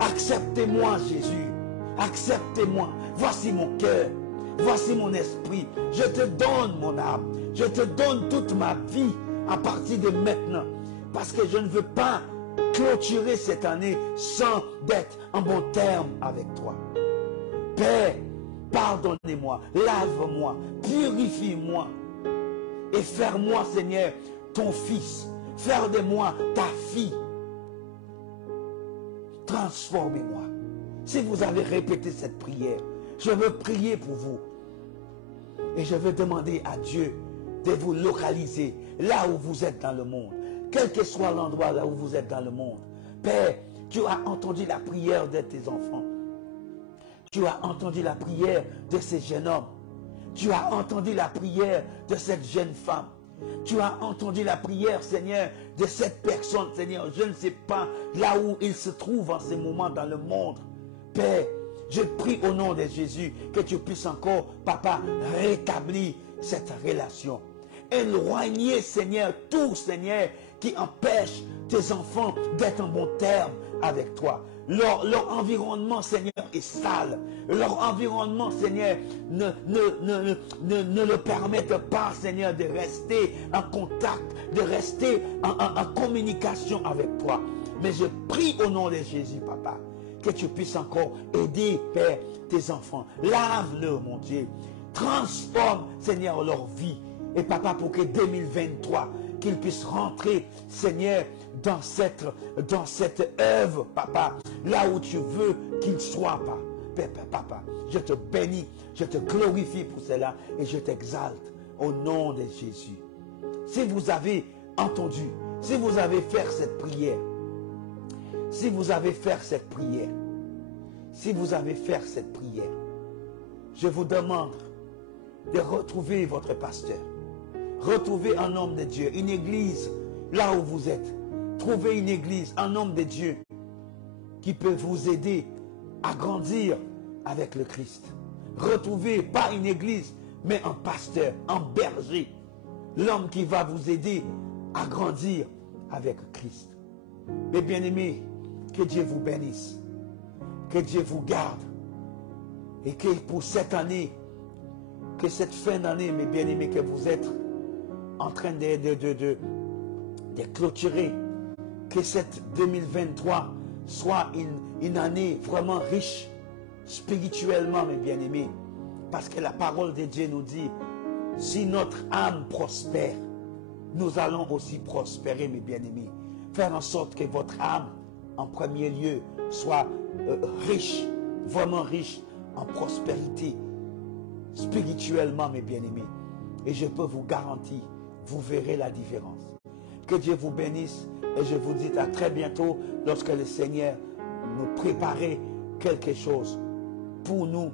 Acceptez-moi, Jésus. Acceptez-moi. Voici mon cœur. Voici mon esprit. Je te donne mon âme. Je te donne toute ma vie à partir de maintenant. Parce que je ne veux pas clôturer cette année sans d'être en bon terme avec toi. Père, pardonnez-moi, lave-moi, purifie-moi et fais-moi, Seigneur, ton fils. Fais de moi ta fille. Transformez-moi. Si vous avez répété cette prière, je veux prier pour vous. Et je veux demander à Dieu de vous localiser là où vous êtes dans le monde. Quel que soit l'endroit là où vous êtes dans le monde. Père, tu as entendu la prière de tes enfants. Tu as entendu la prière de ces jeunes hommes. Tu as entendu la prière de cette jeune femme. Tu as entendu la prière, Seigneur, de cette personne, Seigneur. Je ne sais pas là où il se trouve en ce moment dans le monde. Père, je prie au nom de Jésus que tu puisses encore, Papa, rétablir cette relation. Éloigner, Seigneur, tout, Seigneur, qui empêche tes enfants d'être en bon terme avec toi. Leur environnement, Seigneur, est sale. Leur environnement, Seigneur, ne le permettent pas, Seigneur, de rester en contact, de rester en communication avec toi. Mais je prie au nom de Jésus, Papa, que tu puisses encore aider, Père, tes enfants. Lave-le, mon Dieu. Transforme, Seigneur, leur vie. Et Papa, pour que 2023, qu'ils puissent rentrer, Seigneur, dans cette œuvre, Papa, là où tu veux qu'ils soient, Papa. Je te bénis, je te glorifie pour cela et je t'exalte au nom de Jésus. Si vous avez entendu, si vous avez fait cette prière, si vous avez fait cette prière, je vous demande de retrouver votre pasteur. Retrouvez un homme de Dieu, une église là où vous êtes. Trouvez une église, un homme de Dieu qui peut vous aider à grandir avec le Christ. Retrouvez pas une église, mais un pasteur, un berger. L'homme qui va vous aider à grandir avec Christ. Mes bien-aimés, que Dieu vous bénisse. Que Dieu vous garde. Et que pour cette année, que cette fin d'année, mes bien-aimés, que vous êtes en train de clôturer, que cette 2023 soit une année vraiment riche spirituellement, mes bien-aimés. Parce que la parole de Dieu nous dit, si notre âme prospère, nous allons aussi prospérer, mes bien-aimés. Faire en sorte que votre âme, en premier lieu, soit riche, vraiment riche en prospérité, spirituellement, mes bien-aimés. Et je peux vous garantir, vous verrez la différence. Que Dieu vous bénisse et je vous dis à très bientôt lorsque le Seigneur nous préparait quelque chose pour nous,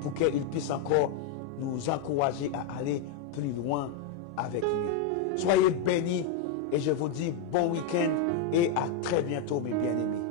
pour qu'il puisse encore nous encourager à aller plus loin avec lui. Soyez bénis et je vous dis bon week-end et à très bientôt, mes bien-aimés.